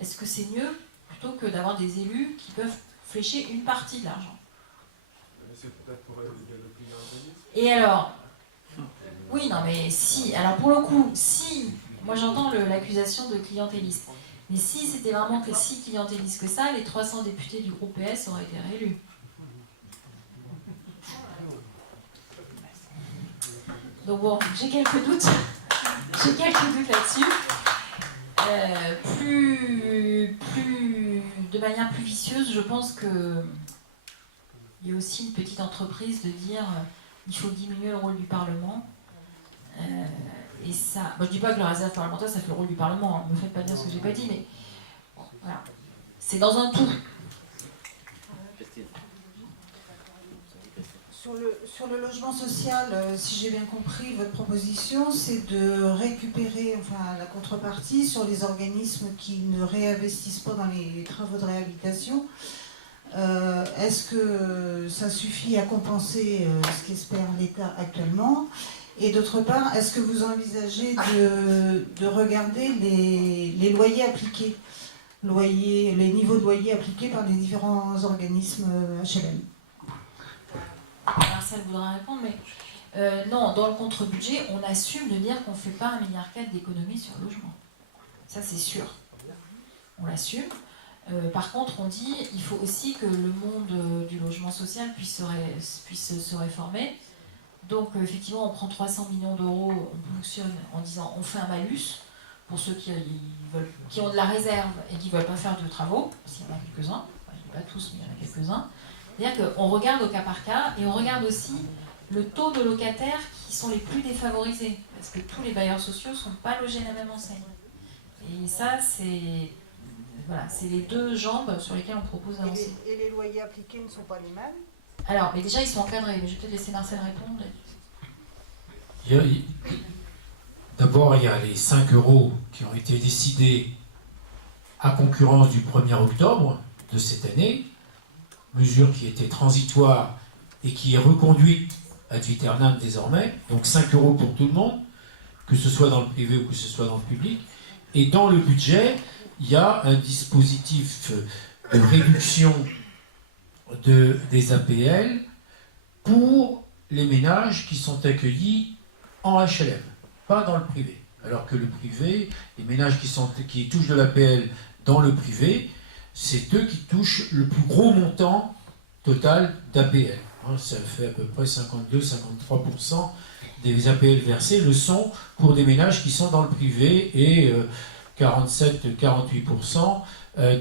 Est-ce que c'est mieux plutôt que d'avoir des élus qui peuvent flécher une partie de l'argent? C'est peut-être pour éviter le clientélisme. Et alors, oui, non mais si, alors pour le coup, si, moi j'entends l'accusation de clientéliste, mais si c'était vraiment que si clientéliste que ça, les 300 députés du groupe PS auraient été réélus. Donc bon, j'ai quelques doutes là-dessus. De manière plus vicieuse, je pense que il y a aussi une petite entreprise de dire il faut diminuer le rôle du Parlement. Et ça, je ne dis pas que la réserve parlementaire ça fait le rôle du Parlement, ne me faites pas dire ce que j'ai pas dit, mais bon, voilà. C'est dans un tout. Sur le logement social, si j'ai bien compris, votre proposition, c'est de récupérer la contrepartie sur les organismes qui ne réinvestissent pas dans les travaux de réhabilitation. Est-ce que ça suffit à compenser ce qu'espère l'État actuellement? Et d'autre part, est-ce que vous envisagez de regarder les loyers appliqués, les niveaux de loyers appliqués par les différents organismes HLM? Marcel voudra répondre, mais non, dans le contre-budget, on assume de dire qu'on ne fait pas 1,4 milliard d'économies sur le logement. Ça, c'est sûr. On l'assume. Par contre, on dit qu'il faut aussi que le monde du logement social puisse se réformer. Donc, effectivement, on prend 300 millions d'euros, on fonctionne en disant on fait un malus pour ceux qui ont de la réserve et qui ne veulent pas faire de travaux, s'il y en a quelques-uns, pas tous, mais il y en a quelques-uns. C'est-à-dire qu'on regarde au cas par cas et on regarde aussi le taux de locataires qui sont les plus défavorisés. Parce que tous les bailleurs sociaux ne sont pas logés à la même enseigne. Et ça, c'est les deux jambes sur lesquelles on propose d'avancer. Et les loyers appliqués ne sont pas les mêmes? Alors, mais déjà, ils sont encadrés. Mais je vais peut-être laisser Marcel répondre. D'abord, il y a les 5 € qui ont été décidés à concurrence du 1er octobre de cette année. Mesure qui était transitoire et qui est reconduite ad vieternam désormais, donc 5 € pour tout le monde, que ce soit dans le privé ou que ce soit dans le public. Et dans le budget, il y a un dispositif de réduction des APL pour les ménages qui sont accueillis en HLM, pas dans le privé. Alors que le privé, les ménages qui touchent de l'APL dans le privé, c'est eux qui touchent le plus gros montant total d'APL. Ça fait à peu près 52-53% des APL versés le sont pour des ménages qui sont dans le privé et 47-48%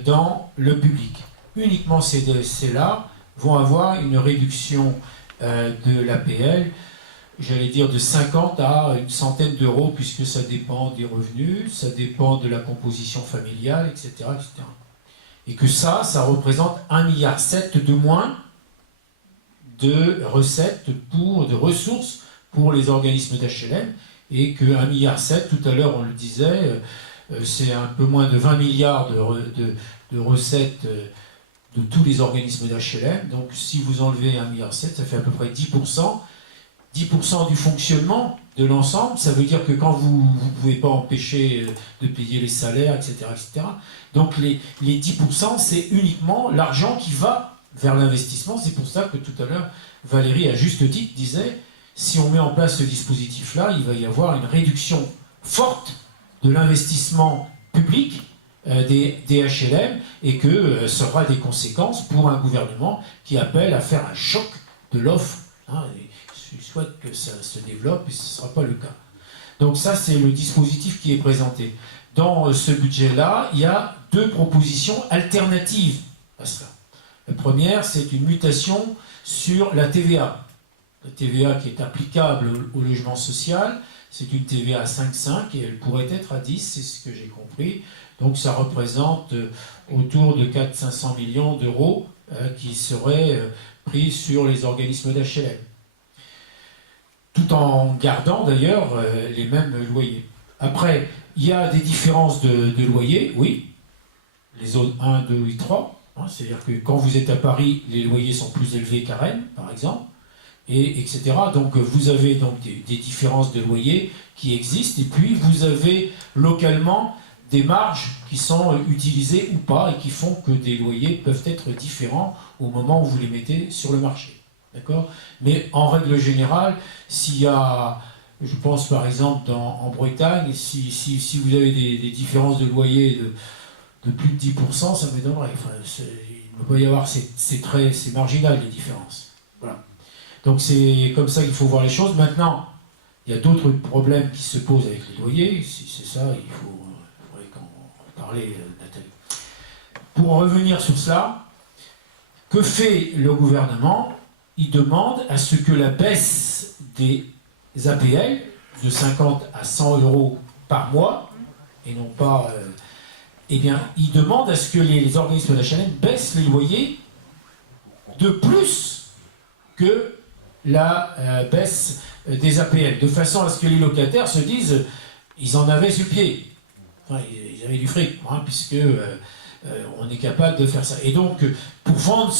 dans le public. Uniquement ces-là vont avoir une réduction de l'APL, j'allais dire de 50 à une centaine d'euros, puisque ça dépend des revenus, ça dépend de la composition familiale, etc. etc. Et que ça représente 1,7 milliard de moins de recettes, de ressources pour les organismes d'HLM, et que 1,7 milliard, tout à l'heure on le disait, c'est un peu moins de 20 milliards de recettes de tous les organismes d'HLM. Donc si vous enlevez 1,7 milliard, ça fait à peu près 10%. 10% du fonctionnement de l'ensemble, ça veut dire que quand vous ne pouvez pas empêcher de payer les salaires, etc. etc. Donc les 10%, c'est uniquement l'argent qui va vers l'investissement. C'est pour ça que tout à l'heure, Valérie, à juste titre, disait si on met en place ce dispositif-là, il va y avoir une réduction forte de l'investissement public des HLM et que ça aura des conséquences pour un gouvernement qui appelle à faire un choc de l'offre. Hein, je souhaite que ça se développe et ce ne sera pas le cas. Donc ça, c'est le dispositif qui est présenté. Dans ce budget-là, il y a 2 propositions alternatives à cela. La première, c'est une mutation sur la TVA. La TVA qui est applicable au logement social, c'est une TVA à 5,5 et elle pourrait être à 10, c'est ce que j'ai compris. Donc ça représente autour de 400-500 millions d'euros qui seraient pris sur les organismes d'HLM. Tout en gardant d'ailleurs les mêmes loyers. Après, il y a des différences de loyers, oui. Les zones 1, 2 et 3. Hein, c'est-à-dire que quand vous êtes à Paris, les loyers sont plus élevés qu'à Rennes, par exemple. Et etc. Donc vous avez donc des différences de loyer qui existent, et puis vous avez localement des marges qui sont utilisées ou pas, et qui font que des loyers peuvent être différents au moment où vous les mettez sur le marché. D'accord ? Mais en règle générale, s'il y a, je pense par exemple en Bretagne, si vous avez des différences de loyer de plus de 10%, ça m'étonnerait. Enfin, il ne peut pas y avoir, c'est marginal les différences. Voilà. Donc c'est comme ça qu'il faut voir les choses. Maintenant, il y a d'autres problèmes qui se posent avec les loyers. Si c'est ça, il faudrait qu'en parler, Nathalie. Pour revenir sur cela, que fait le gouvernement ? Il demande à ce que la baisse des APL de 50 à 100 euros par mois, et non pas... eh bien, il demande à ce que les organismes d'HLM baissent les loyers de plus que la baisse des APL, de façon à ce que les locataires se disent ils en avaient sur le pied. Enfin, ils avaient du fric, hein, puisque on est capable de faire ça. Et donc, pour vendre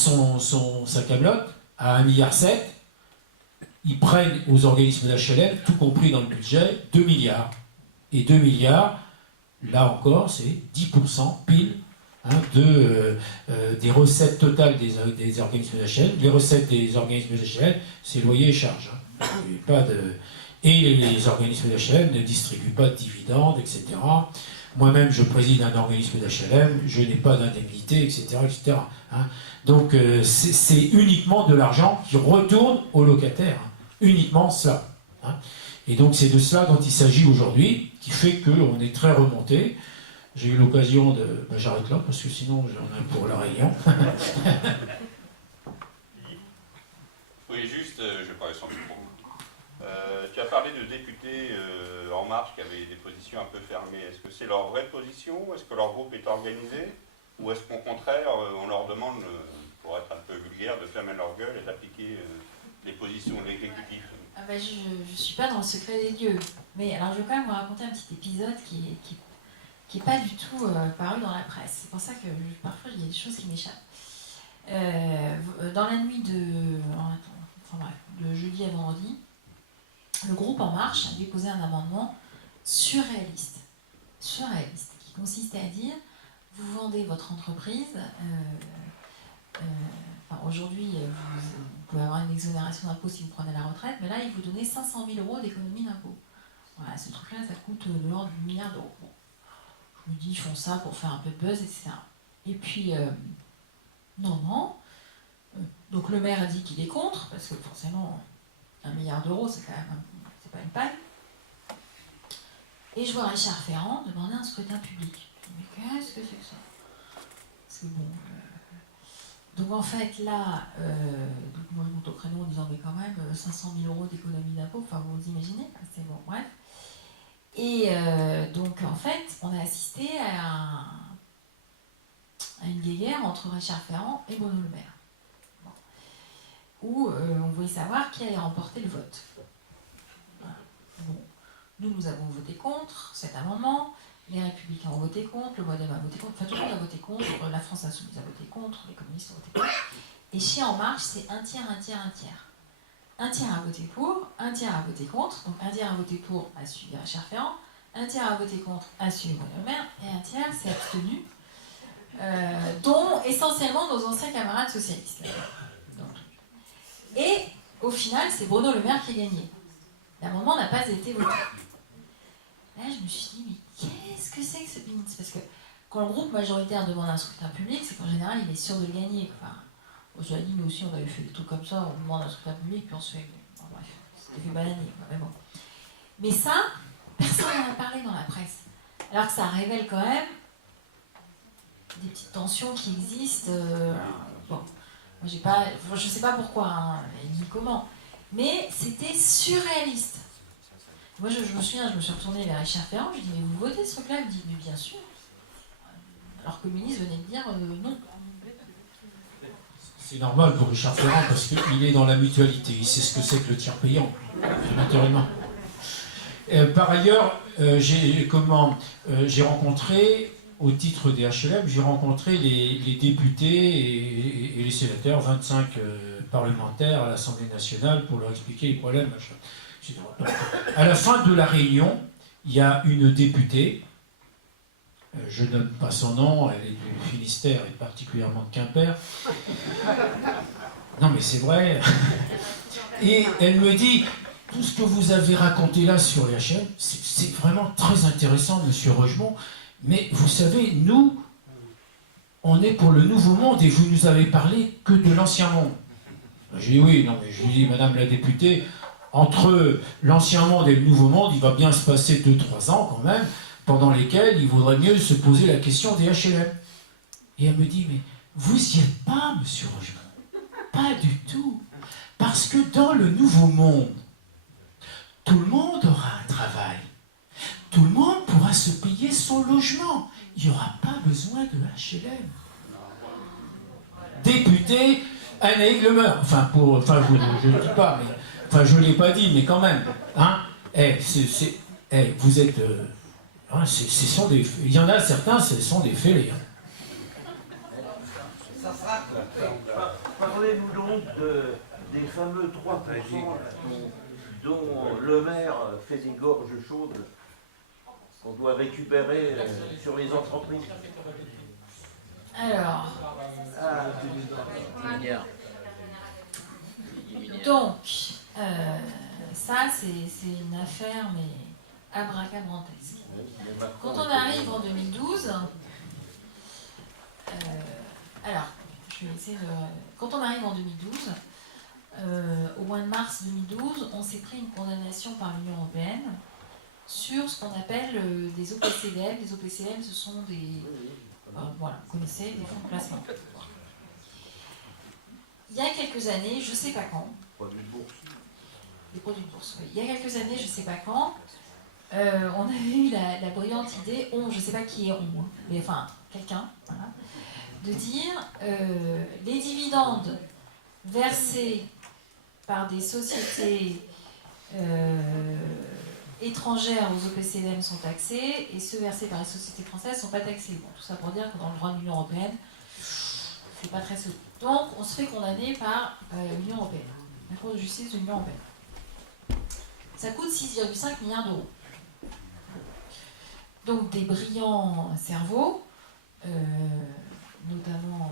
sa camelote à 1,7 milliard, ils prennent aux organismes d'HLM, tout compris dans le budget, 2 milliards. Et 2 milliards, là encore, c'est 10% pile des recettes totales des organismes d'HLM. Les recettes des organismes d'HLM, c'est loyer et charges. Hein. Et les organismes d'HLM ne distribuent pas de dividendes, etc. Moi-même, je préside un organisme d'HLM, je n'ai pas d'indemnité, etc. etc. Hein. Donc, c'est uniquement de l'argent qui retourne aux locataires. Hein. Uniquement cela. Hein. Et donc, c'est de cela dont il s'agit aujourd'hui, qui fait qu'on est très remonté. J'ai eu l'occasion de... Ben, j'arrête là, parce que sinon, j'en ai pour la réunion. Oui, juste, je parlais sans micro. Tu as parlé de députés En Marche qui avaient des positions un peu fermées. Est-ce que c'est leur vraie position? Est-ce que leur groupe est organisé? Ou est-ce qu'au contraire, on leur demande, pour être un peu vulgaire, de fermer leur gueule et d'appliquer les positions de l'exécutif? Ah ben, je ne suis pas dans le secret des dieux. Mais alors, je vais quand même vous raconter un petit épisode qui n'est pas du tout paru dans la presse. C'est pour ça que parfois, il y a des choses qui m'échappent. Dans la nuit de jeudi à vendredi, le groupe En Marche a déposé un amendement surréaliste, qui consistait à dire, vous vendez votre entreprise, aujourd'hui, vous pouvez avoir une exonération d'impôt si vous prenez la retraite, mais là, ils vous donnaient 500 000 € d'économie d'impôt. Voilà, ce truc-là, ça coûte de l'ordre du milliard d'euros. Bon. Je me dis, ils font ça pour faire un peu de buzz, etc. Et puis, non. Donc le maire a dit qu'il est contre, parce que forcément, 1 milliard d'euros, c'est quand même c'est pas une paille. Et je vois Richard Ferrand demander un scrutin public. Je me dis, mais qu'est-ce que c'est que ça? Parce que bon... Donc en fait, là, moi je monte au créneau en disant, mais quand même, 500 000 € d'économie d'impôt, enfin vous vous imaginez, c'est bon, bref. Et donc en fait, on a assisté à une guéguerre entre Richard Ferrand et Bruno Le Maire. Bon. Où on voulait savoir qui allait remporter le vote. Voilà. Bon. Nous avons voté contre cet amendement, les Républicains ont voté contre, le Modem a voté contre, enfin tout le monde a voté contre, la France Insoumise a voté contre, les communistes ont voté contre. Et chez En Marche, c'est un tiers. Un tiers a voté pour, un tiers a voté contre, donc un tiers a voté pour, a suivi Richard Ferrand, un tiers a voté contre, a suivi Bruno Le Maire, et un tiers s'est abstenu, dont essentiellement nos anciens camarades socialistes. Donc. Et Au final, c'est Bruno Le Maire qui a gagné. L'amendement n'a pas été voté. Là, je me suis dit, mais qu'est-ce que c'est que ce BINS? Parce que quand le groupe majoritaire demande un scrutin public, c'est qu'en général, il est sûr de le gagner. Enfin, je l'ai dit, nous aussi, on avait fait des trucs comme ça, on demande un scrutin public, puis on se fait... Bon, bref, c'était fait bananer, mais bon. Mais ça, personne n'en a parlé dans la presse. Alors que ça révèle quand même des petites tensions qui existent. Bon, moi, j'ai pas... je sais pas pourquoi, hein, ni comment. Mais c'était surréaliste. Moi, je me souviens, je me suis retournée vers Richard Ferrand, je lui ai dit, mais vous votez ce truc-là? Il me dit, mais bien sûr. Alors que le ministre venait de dire non. C'est normal pour Richard Ferrand parce qu'il est dans la mutualité, il sait ce que c'est que le tiers payant, naturellement. Par ailleurs, j'ai rencontré, au titre des HLM, j'ai rencontré les députés et les sénateurs, 25 parlementaires à l'Assemblée nationale pour leur expliquer les problèmes. À la fin de la réunion, il y a une députée, je ne nomme pas son nom, elle est du Finistère et particulièrement de Quimper. Non mais c'est vrai. Et elle me dit, tout ce que vous avez raconté là sur les HLM, c'est vraiment très intéressant, monsieur Rogemont, mais vous savez, nous, on est pour le nouveau monde et vous nous avez parlé que de l'ancien monde. J'ai dit oui, non mais je lui dis, madame la députée, entre l'ancien monde et le nouveau monde, il va bien se passer 2-3 ans quand même, pendant lesquels il vaudrait mieux se poser la question des HLM. Et elle me dit, mais vous y êtes pas, monsieur Rogemont. Pas du tout. Parce que dans le nouveau monde, tout le monde aura un travail. Tout le monde pourra se payer son logement. Il n'y aura pas besoin de HLM. Députée Anne Aiglemeur. Enfin, je ne le dis pas, mais... Enfin, je ne l'ai pas dit, mais quand même. Hein, vous êtes... il y en a certains, ce sont des fêlés. Parlez-nous donc des fameux 3% dont le maire fait des gorges chaudes qu'on doit récupérer sur les entreprises. Alors... Donc, ça, c'est une affaire, mais abracadabrantesque. Quand on arrive en 2012, alors, je vais essayer de... Quand on arrive en 2012, au mois de mars 2012, on s'est pris une condamnation par l'Union européenne sur ce qu'on appelle des OPCVM. Les OPCVM, ce sont des... voilà, vous connaissez, des fonds de placement. Il y a quelques années, je ne sais pas quand, des produits de bourse, oui. Il y a quelques années, je ne sais pas quand, on avait eu la brillante idée, je ne sais pas qui est on, mais enfin, quelqu'un, voilà, de dire les dividendes versés par des sociétés étrangères aux OPCVM sont taxés et ceux versés par les sociétés françaises ne sont pas taxés. Bon, tout ça pour dire que dans le droit de l'Union européenne, c'est pas très solide. Donc, on se fait condamner par l'Union européenne, la Cour de justice de l'Union européenne. Ça coûte 6,5 milliards d'euros. Donc, des brillants cerveaux, notamment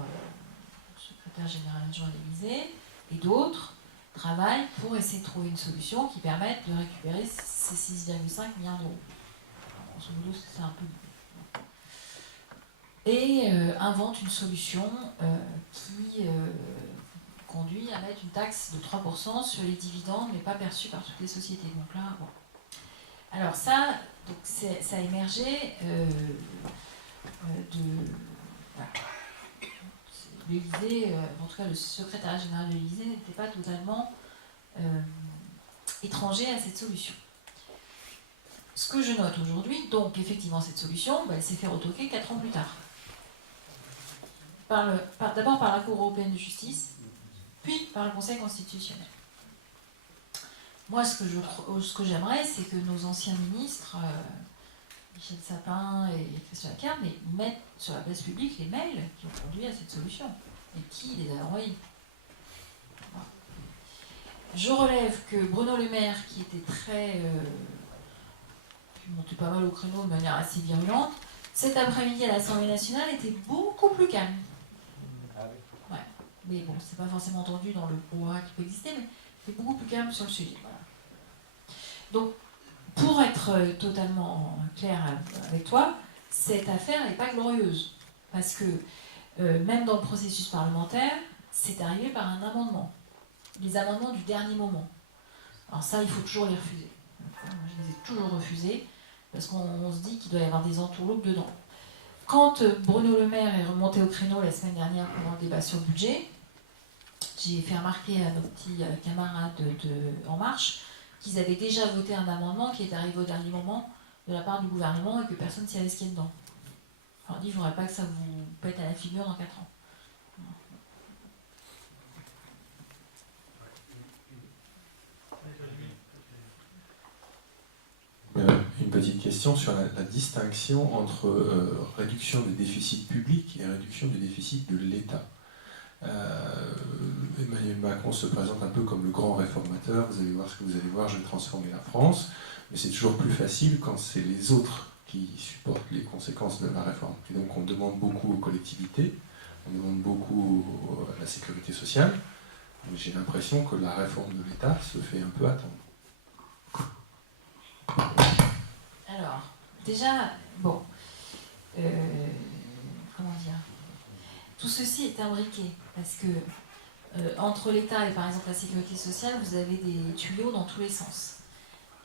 le secrétaire général adjoint de l'Élysée, et d'autres, travaillent pour essayer de trouver une solution qui permette de récupérer ces 6,5 milliards d'euros. Grosso modo, c'est un peu l'idée. Et invente une solution qui conduit à mettre une taxe de 3% sur les dividendes, mais pas perçus par toutes les sociétés. Donc là, bon. Alors ça, ça a émergé de... Voilà. L'Élysée, en tout cas le secrétariat général de l'Élysée, n'était pas totalement étranger à cette solution. Ce que je note aujourd'hui, donc effectivement cette solution, elle s'est fait retoquer 4 ans plus tard. D'abord par la Cour européenne de justice, puis par le Conseil constitutionnel. Moi, ce que j'aimerais, c'est que nos anciens ministres, Michel Sapin et Christian Lagarde, mettent sur la place publique les mails qui ont conduit à cette solution et qui les a envoyés. Voilà. Je relève que Bruno Le Maire, qui était très... qui montait pas mal au créneau de manière assez virulente, cet après-midi à l'Assemblée nationale était beaucoup plus calme. Ouais. Mais bon, c'est pas forcément entendu dans le brouhaha qui peut exister, mais C'était beaucoup plus calme sur le sujet. Voilà. Donc, pour être totalement clair avec toi, cette affaire n'est pas glorieuse. Parce que même dans le processus parlementaire, c'est arrivé par un amendement. Les amendements du dernier moment. Alors ça, il faut toujours les refuser. Moi, je les ai toujours refusés, parce qu'on se dit qu'il doit y avoir des entourloupes dedans. Quand Bruno Le Maire est remonté au créneau la semaine dernière pendant le débat sur le budget, j'ai fait remarquer à nos petits camarades de En Marche qu'ils avaient déjà voté un amendement qui est arrivé au dernier moment de la part du gouvernement et que personne ne savait ce qu'il y a dedans. Alors, dit, je ne voudrais pas que ça vous pète à la figure dans 4 ans. Une petite question sur la distinction entre réduction des déficits publics et réduction du déficit de l'État. Emmanuel Macron se présente un peu comme le grand réformateur, vous allez voir ce que vous allez voir, je vais transformer la France, mais c'est toujours plus facile quand c'est les autres qui supportent les conséquences de la réforme. Et donc on demande beaucoup aux collectivités, on demande beaucoup à la sécurité sociale, mais j'ai l'impression que la réforme de l'État se fait un peu attendre. Alors, déjà, bon, comment dire, tout ceci est imbriqué, parce que entre l'État et par exemple la sécurité sociale, vous avez des tuyaux dans tous les sens.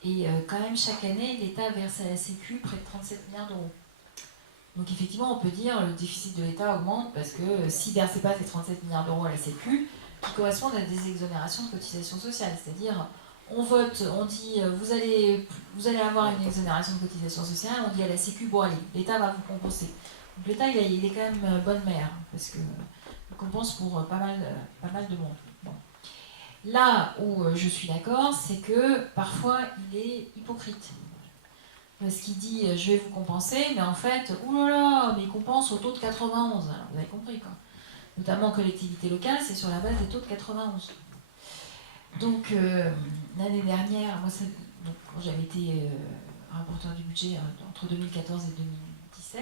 Et quand même, chaque année, l'État verse à la Sécu près de 37 milliards d'euros. Donc effectivement, on peut dire que le déficit de l'État augmente, parce que s'il ne versait pas ces 37 milliards d'euros à la Sécu, qui correspondent à des exonérations de cotisations sociales, c'est-à-dire on vote, on dit vous allez avoir une exonération de cotisation sociale, on dit à la Sécu, bon allez, l'État va vous compenser. Donc l'État, il est quand même bonne mère, parce qu'il compense pour pas mal de monde. Bon. Là où je suis d'accord, c'est que parfois il est hypocrite. Parce qu'il dit je vais vous compenser, mais en fait, oulala, mais il compense au taux de 91. Alors vous avez compris quoi. Notamment en collectivité locale, c'est sur la base des taux de 91. Donc, l'année dernière, moi, donc, quand j'avais été rapporteur du budget entre 2014 et 2017,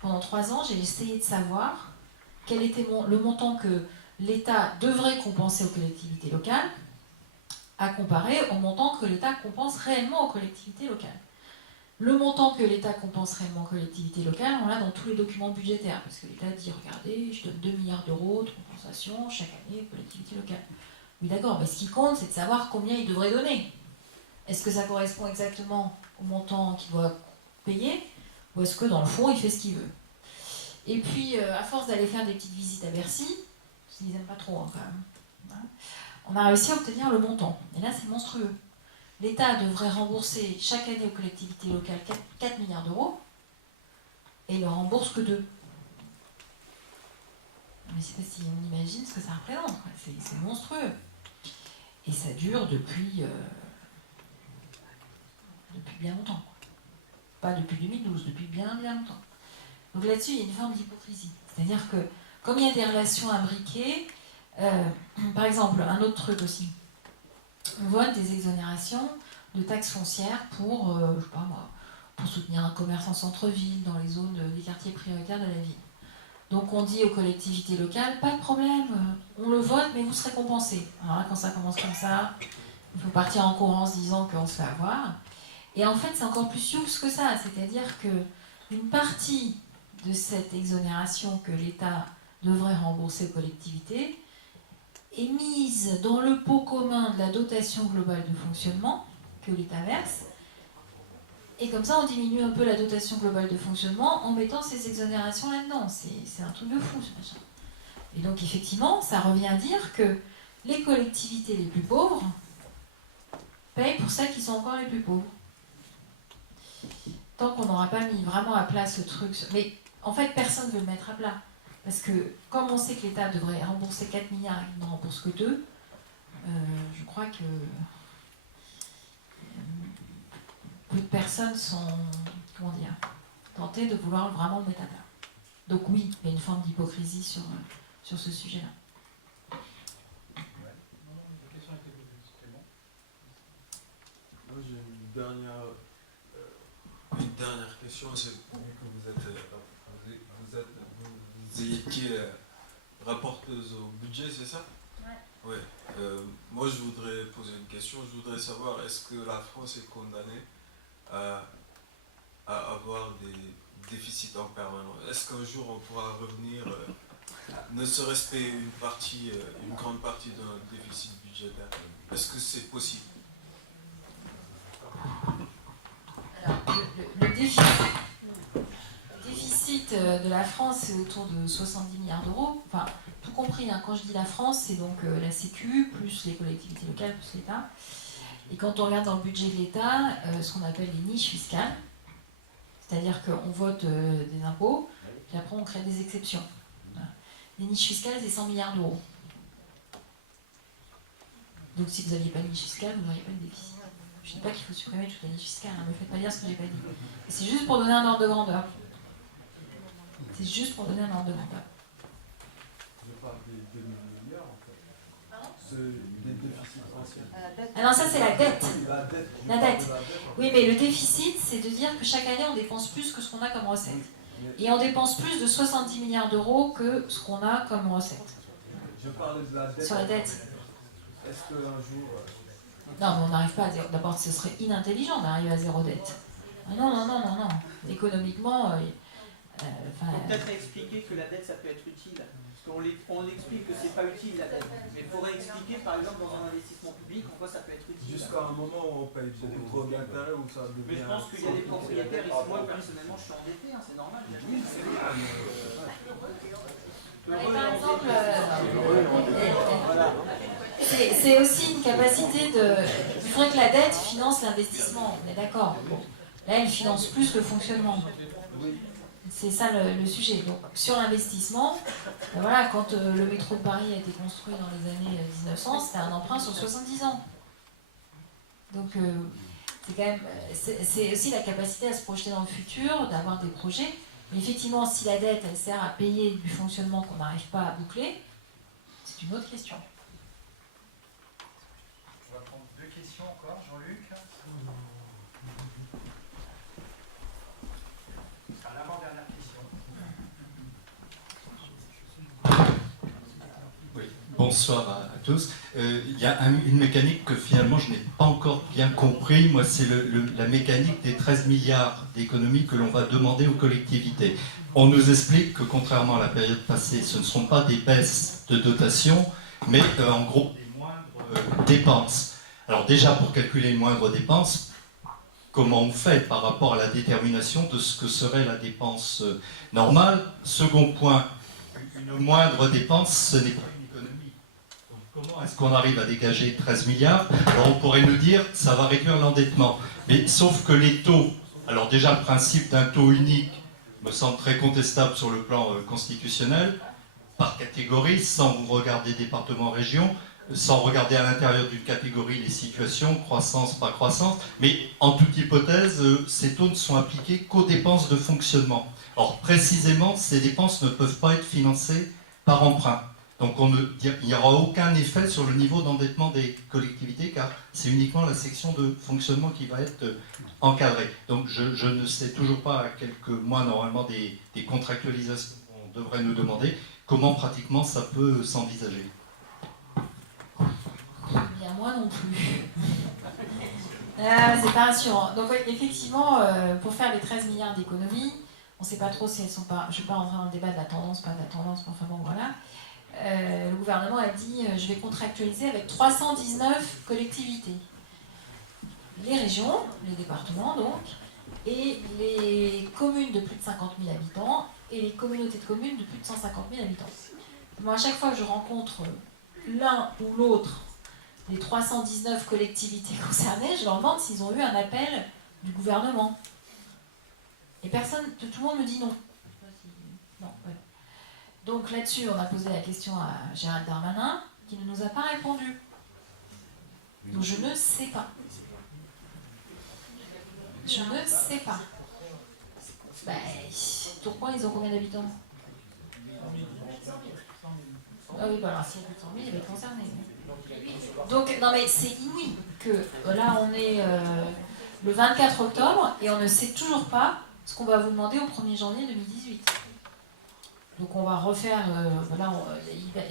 pendant 3 ans, j'ai essayé de savoir quel était le montant que l'État devrait compenser aux collectivités locales, à comparer au montant que l'État compense réellement aux collectivités locales. Le montant que l'État compense réellement aux collectivités locales, on l'a dans tous les documents budgétaires, parce que l'État dit, regardez, je donne 2 milliards d'euros de compensation chaque année aux collectivités locales. Oui, d'accord, mais ce qui compte, c'est de savoir combien il devrait donner. Est-ce que ça correspond exactement au montant qu'il doit payer, ou est-ce que dans le fond, il fait ce qu'il veut? Et puis, à force d'aller faire des petites visites à Bercy, parce qu'ils n'aiment pas trop quand même, on a réussi à obtenir le montant. Et là, c'est monstrueux. L'État devrait rembourser chaque année aux collectivités locales 4 milliards d'euros, et il ne rembourse que 2. Mais c'est pas si on imagine ce que ça représente. C'est monstrueux. Et ça dure depuis bien longtemps. Pas depuis 2012, depuis bien longtemps. Donc là-dessus, il y a une forme d'hypocrisie. C'est-à-dire que, comme il y a des relations imbriquées, par exemple, un autre truc aussi, on vote des exonérations de taxes foncières pour, je sais pas moi, pour soutenir un commerce en centre-ville, dans les zones des quartiers prioritaires de la ville. Donc on dit aux collectivités locales, pas de problème, on le vote, mais vous serez compensés. Alors là, quand ça commence comme ça, il faut partir en courant en se disant qu'on se fait avoir. Et en fait, c'est encore plus sioux que ça, c'est-à-dire qu'une partie de cette exonération que l'État devrait rembourser aux collectivités est mise dans le pot commun de la dotation globale de fonctionnement que l'État verse. Et comme ça, on diminue un peu la dotation globale de fonctionnement en mettant ces exonérations là-dedans. C'est un truc de fou, ce machin. Et donc, effectivement, ça revient à dire que les collectivités les plus pauvres payent pour celles qui sont encore les plus pauvres. Tant qu'on n'aura pas mis vraiment à plat ce truc... Mais en fait, personne ne veut le mettre à plat. Parce que, comme on sait que l'État devrait rembourser 4 milliards et qu'il n'en rembourse que 2, je crois que... peu de personnes sont, comment dire, tentées de vouloir vraiment le mettre à plat. Donc oui, il y a une forme d'hypocrisie sur ce sujet-là. Moi j'ai une dernière question, c'est vu que vous étiez rapporteuse au budget, c'est ça? Ouais. Moi, je voudrais poser une question. Je voudrais savoir, est-ce que la France est condamnée à avoir des déficits en permanence? Est-ce qu'un jour, on pourra revenir, ne serait-ce qu'une partie, une grande partie d'un déficit budgétaire? Est-ce que c'est possible? Alors, le déficit de la France, c'est autour de 70 milliards d'euros. Enfin, tout compris, hein. Quand je dis la France, c'est donc la Sécu, plus les collectivités locales, plus l'État. Et quand on regarde dans le budget de l'État, ce qu'on appelle les niches fiscales, c'est-à-dire qu'on vote des impôts, puis après on crée des exceptions. Voilà. Les niches fiscales, c'est 100 milliards d'euros. Donc si vous n'aviez pas de niche fiscale, vous n'auriez pas de déficit. Je ne dis pas qu'il faut supprimer toutes les niches fiscales, ne me faites pas dire ce que j'ai pas dit. C'est juste pour donner un ordre de grandeur. C'est juste pour donner un ordre de grandeur. Je parle des 2 000 milliards en fait. Des déficits anciens. Ah non, ça c'est la dette. La dette. La Oui, mais le déficit, c'est de dire que chaque année on dépense plus que ce qu'on a comme recette. Et on dépense plus de 70 milliards d'euros que ce qu'on a comme recette. Je parlais de la dette. Sur la dette. Est-ce qu'un jour. Non, mais on n'arrive pas à zéro. D'abord, ce serait intelligent d'arriver à zéro dette. Ah non, non, non, non, non. Économiquement, faut peut-être expliquer que la dette, ça peut être utile. Parce qu'on explique que c'est pas utile la dette. Mais il faudrait expliquer, par exemple, dans un investissement public, en quoi ça peut être utile. Jusqu'à un moment où on paye beaucoup trop d'intérêt, où ça devient. Mais je pense qu'il y a des propriétaires, ici, moi personnellement, je suis endetté, hein, c'est normal. Oui, c'est bien. Par exemple, c'est aussi une capacité de... Il faudrait que la dette finance l'investissement, on est d'accord. Bon. Là, elle finance plus le fonctionnement. C'est ça le sujet. Donc, sur l'investissement, voilà, quand le métro de Paris a été construit dans les années 1900, c'était un emprunt sur 70 ans. Donc, c'est quand même... C'est aussi la capacité à se projeter dans le futur, d'avoir des projets. Mais effectivement, si la dette, elle sert à payer du fonctionnement qu'on n'arrive pas à boucler, c'est une autre question. On va prendre 2 questions encore, Jean-Luc. À l'avant-dernière question. Oui, bonsoir à tous. Il y a une mécanique que finalement je n'ai pas encore bien compris. Moi, c'est la mécanique des 13 milliards d'économies que l'on va demander aux collectivités. On nous explique que contrairement à la période passée, ce ne sont pas des baisses de dotation, mais en gros des moindres dépenses. Alors déjà, pour calculer une moindre dépense, comment on fait par rapport à la détermination de ce que serait la dépense normale? Second point, une moindre dépense, ce n'est pas une économie. Donc comment est-ce qu'on arrive à dégager 13 milliards? Alors on pourrait nous dire que ça va réduire l'endettement. Mais sauf que les taux, alors déjà le principe d'un taux unique me semble très contestable sur le plan constitutionnel, par catégorie, sans vous regarder département, région, sans regarder à l'intérieur d'une catégorie les situations, croissance, pas croissance, mais en toute hypothèse, ces taux ne sont appliqués qu'aux dépenses de fonctionnement. Or, précisément, ces dépenses ne peuvent pas être financées par emprunt. Donc il n'y aura aucun effet sur le niveau d'endettement des collectivités, car c'est uniquement la section de fonctionnement qui va être encadrée. Donc je ne sais toujours pas, à quelques mois normalement des contractualisations qu'on devrait nous demander, comment pratiquement ça peut s'envisager. Bien, moi non plus. C'est pas rassurant. Donc oui, effectivement, pour faire les 13 milliards d'économies, on ne sait pas trop si elles sont pas... Je ne vais pas rentrer dans le débat de la tendance, pas de la tendance, mais enfin bon, voilà. Le gouvernement a dit je vais contractualiser avec 319 collectivités. Les régions, les départements donc, et les communes de plus de 50 000 habitants et les communautés de communes de plus de 150 000 habitants. Moi, à chaque fois que je rencontre l'un ou l'autre des 319 collectivités concernées, je leur demande s'ils ont eu un appel du gouvernement. Et personne, tout le monde me dit non. Non, ouais. Donc là-dessus, on a posé la question à Gérald Darmanin, qui ne nous a pas répondu. Donc je ne sais pas. Je ne sais pas. Ben, Tourcoing, ils ont combien d'habitants? Ah oui, voilà, s'il y a 800 000, il va être concerné. Donc, non mais c'est inouï que là, on est le 24 octobre et on ne sait toujours pas ce qu'on va vous demander au 1er janvier 2018. Donc on va refaire,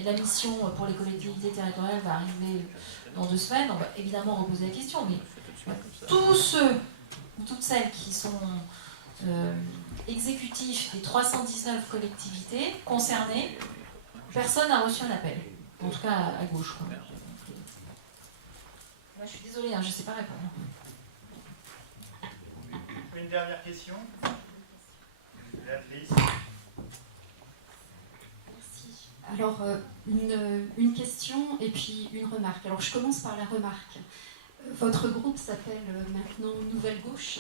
la mission pour les collectivités territoriales va arriver dans 2 semaines. On va évidemment reposer la question, mais tous ceux ou toutes celles qui sont exécutifs des 319 collectivités concernées, personne n'a reçu un appel. En tout cas à gauche. Là, je suis désolée, je ne sais pas répondre. Une dernière question. Béatrice. Alors, une question et puis une remarque. Alors, je commence par la remarque. Votre groupe s'appelle maintenant Nouvelle Gauche.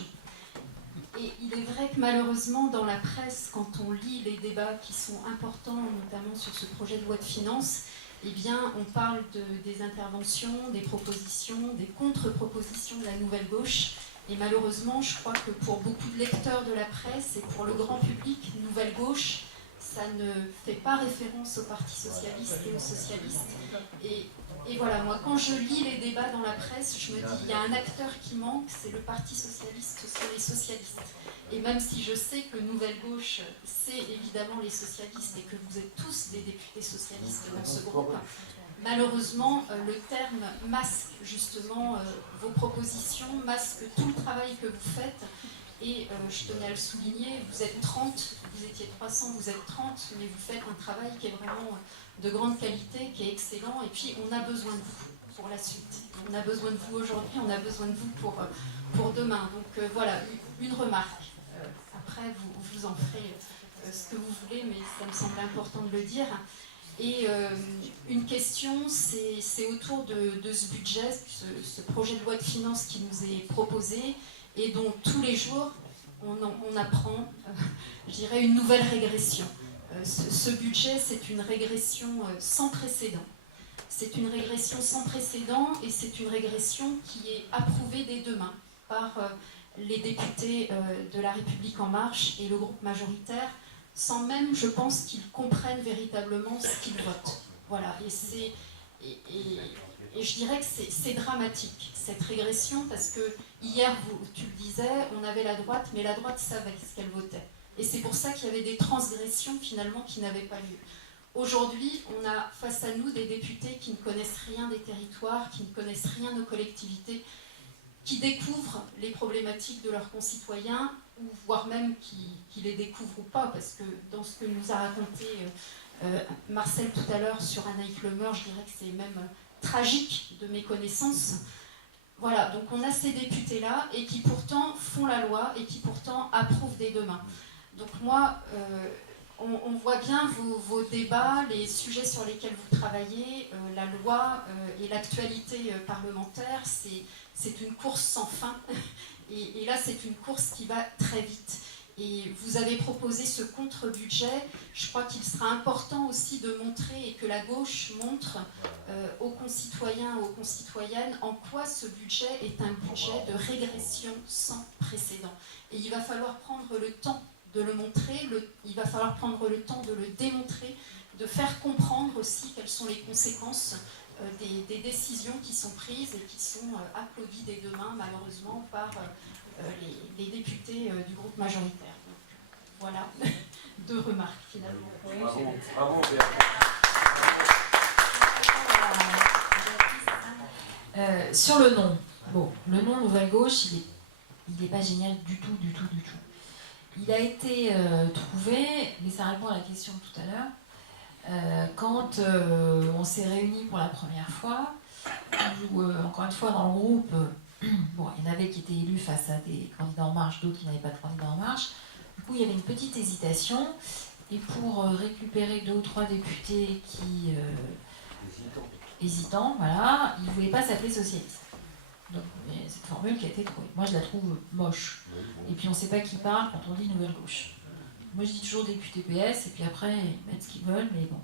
Et il est vrai que malheureusement, dans la presse, quand on lit les débats qui sont importants, notamment sur ce projet de loi de finances, eh bien, on parle des interventions, des propositions, des contre-propositions de la Nouvelle Gauche. Et malheureusement, je crois que pour beaucoup de lecteurs de la presse et pour le grand public, Nouvelle Gauche, ça ne fait pas référence au Parti Socialiste et aux socialistes. Et voilà, moi, quand je lis les débats dans la presse, je me dis, il y a un acteur qui manque, c'est le Parti Socialiste, ce sont les socialistes. Et même si je sais que Nouvelle Gauche, c'est évidemment les socialistes et que vous êtes tous des députés socialistes dans ce groupe, malheureusement, le terme masque justement vos propositions, masque tout le travail que vous faites. Et je tenais à le souligner, vous êtes 30, vous étiez 300, vous êtes 30, mais vous faites un travail qui est vraiment de grande qualité, qui est excellent. Et puis, on a besoin de vous pour la suite. On a besoin de vous aujourd'hui, on a besoin de vous pour demain. Donc voilà, une remarque. Après, vous en ferez ce que vous voulez, mais ça me semble important de le dire. Et une question, c'est autour de ce budget, ce projet de loi de finances qui nous est proposé, et dont tous les jours, on apprend, je dirais, une nouvelle régression. Ce budget, c'est une régression sans précédent. C'est une régression sans précédent, et c'est une régression qui est approuvée dès demain par les députés de La République En Marche et le groupe majoritaire, sans même, je pense, qu'ils comprennent véritablement ce qu'ils votent. Voilà, et je dirais que c'est dramatique, cette régression, parce que hier, tu le disais, on avait la droite, mais la droite savait ce qu'elle votait. Et c'est pour ça qu'il y avait des transgressions, finalement, qui n'avaient pas lieu. Aujourd'hui, on a face à nous des députés qui ne connaissent rien des territoires, qui ne connaissent rien aux collectivités, qui découvrent les problématiques de leurs concitoyens, ou voire même qui les découvrent ou pas, parce que dans ce que nous a raconté Marcel tout à l'heure sur Anaïk Lemeur, je dirais que c'est même tragique de méconnaissance. Voilà, donc on a ces députés-là, et qui pourtant font la loi, et qui pourtant approuvent dès demain. Donc moi, on voit bien vos débats, les sujets sur lesquels vous travaillez, la loi et l'actualité parlementaire, c'est une course sans fin. Et là, c'est une course qui va très vite. Et vous avez proposé ce contre-budget. Je crois qu'il sera important aussi de montrer, et que la gauche montre aux concitoyens, aux concitoyennes, en quoi ce budget est un budget de régression sans précédent. Et il va falloir prendre le temps de le montrer, il va falloir prendre le temps de le démontrer, de faire comprendre aussi quelles sont les conséquences des décisions qui sont prises et qui sont applaudies dès demain, malheureusement, par les députés du groupe majoritaire. Donc, voilà, 2 remarques finalement. Oui, bravo, sur le nom, bon, le nom Nouvelle Gauche, il n'est pas génial du tout. Il a été trouvé, mais ça répond à la question de tout à l'heure, quand on s'est réunis pour la première fois, où, encore une fois dans le groupe, bon, il y en avait qui étaient élus face à des candidats En Marche, d'autres qui n'avaient pas de candidats En Marche. Du coup, il y avait une petite hésitation, et pour récupérer 2 ou 3 députés qui hésitants, voilà, ils ne voulaient pas s'appeler socialistes. Donc, cette formule qui a été trouvée. Moi, je la trouve moche. Et puis, on ne sait pas qui parle quand on dit Nouvelle Gauche. Moi, je dis toujours député PS, et puis après, ils mettent ce qu'ils veulent, mais bon.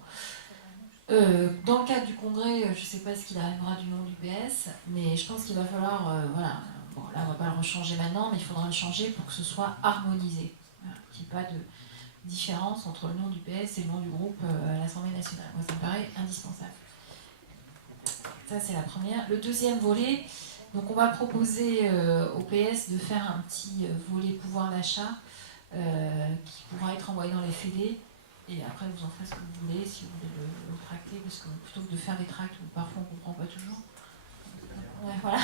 Dans le cadre du congrès, je ne sais pas ce qu'il arrivera du nom du PS, mais je pense qu'il va falloir, voilà, bon, là, on ne va pas le rechanger maintenant, mais il faudra le changer pour que ce soit harmonisé. Voilà, qu'il n'y ait pas de différence entre le nom du PS et le nom du groupe à l'Assemblée nationale. Moi, ça me paraît indispensable. Ça, c'est la première. Le deuxième volet, donc on va proposer au PS de faire un petit volet pouvoir d'achat qui pourra être envoyé dans les fédés Et après, vous en faites ce que vous voulez, si vous voulez le tracter, parce que plutôt que de faire des tracts où parfois on ne comprend pas toujours. Ouais, voilà.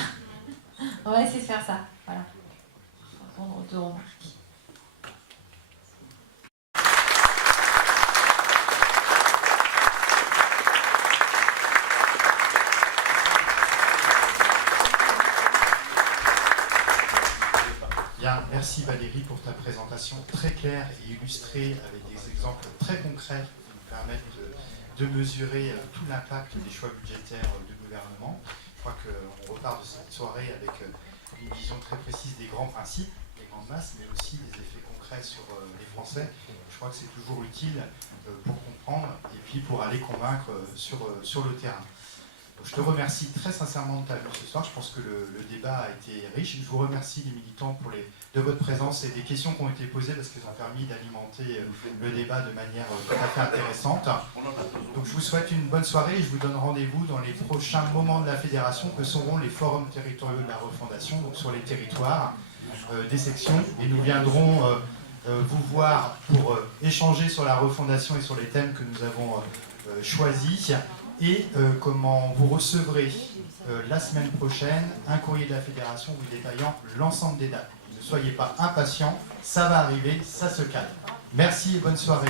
On va essayer de faire ça. Voilà. Répondre aux deux remarques. Bien, merci Valérie pour ta présentation très claire et illustrée avec des exemples très concrets qui nous permettent de mesurer tout l'impact des choix budgétaires du gouvernement. Je crois qu'on repart de cette soirée avec une vision très précise des grands principes, des grandes masses, mais aussi des effets concrets sur les Français. Je crois que c'est toujours utile pour comprendre et puis pour aller convaincre sur le terrain. Je te remercie très sincèrement de ta venue ce soir. Je pense que le débat a été riche. Je vous remercie les militants de votre présence et des questions qui ont été posées parce qu'elles ont permis d'alimenter le débat de manière tout à fait intéressante. Donc je vous souhaite une bonne soirée et je vous donne rendez-vous dans les prochains moments de la fédération que seront les forums territoriaux de la refondation, donc sur les territoires des sections. Et nous viendrons vous voir pour échanger sur la refondation et sur les thèmes que nous avons choisis. Et comment vous recevrez la semaine prochaine un courrier de la fédération vous détaillant l'ensemble des dates. Ne soyez pas impatients, ça va arriver, ça se calme. Merci et bonne soirée.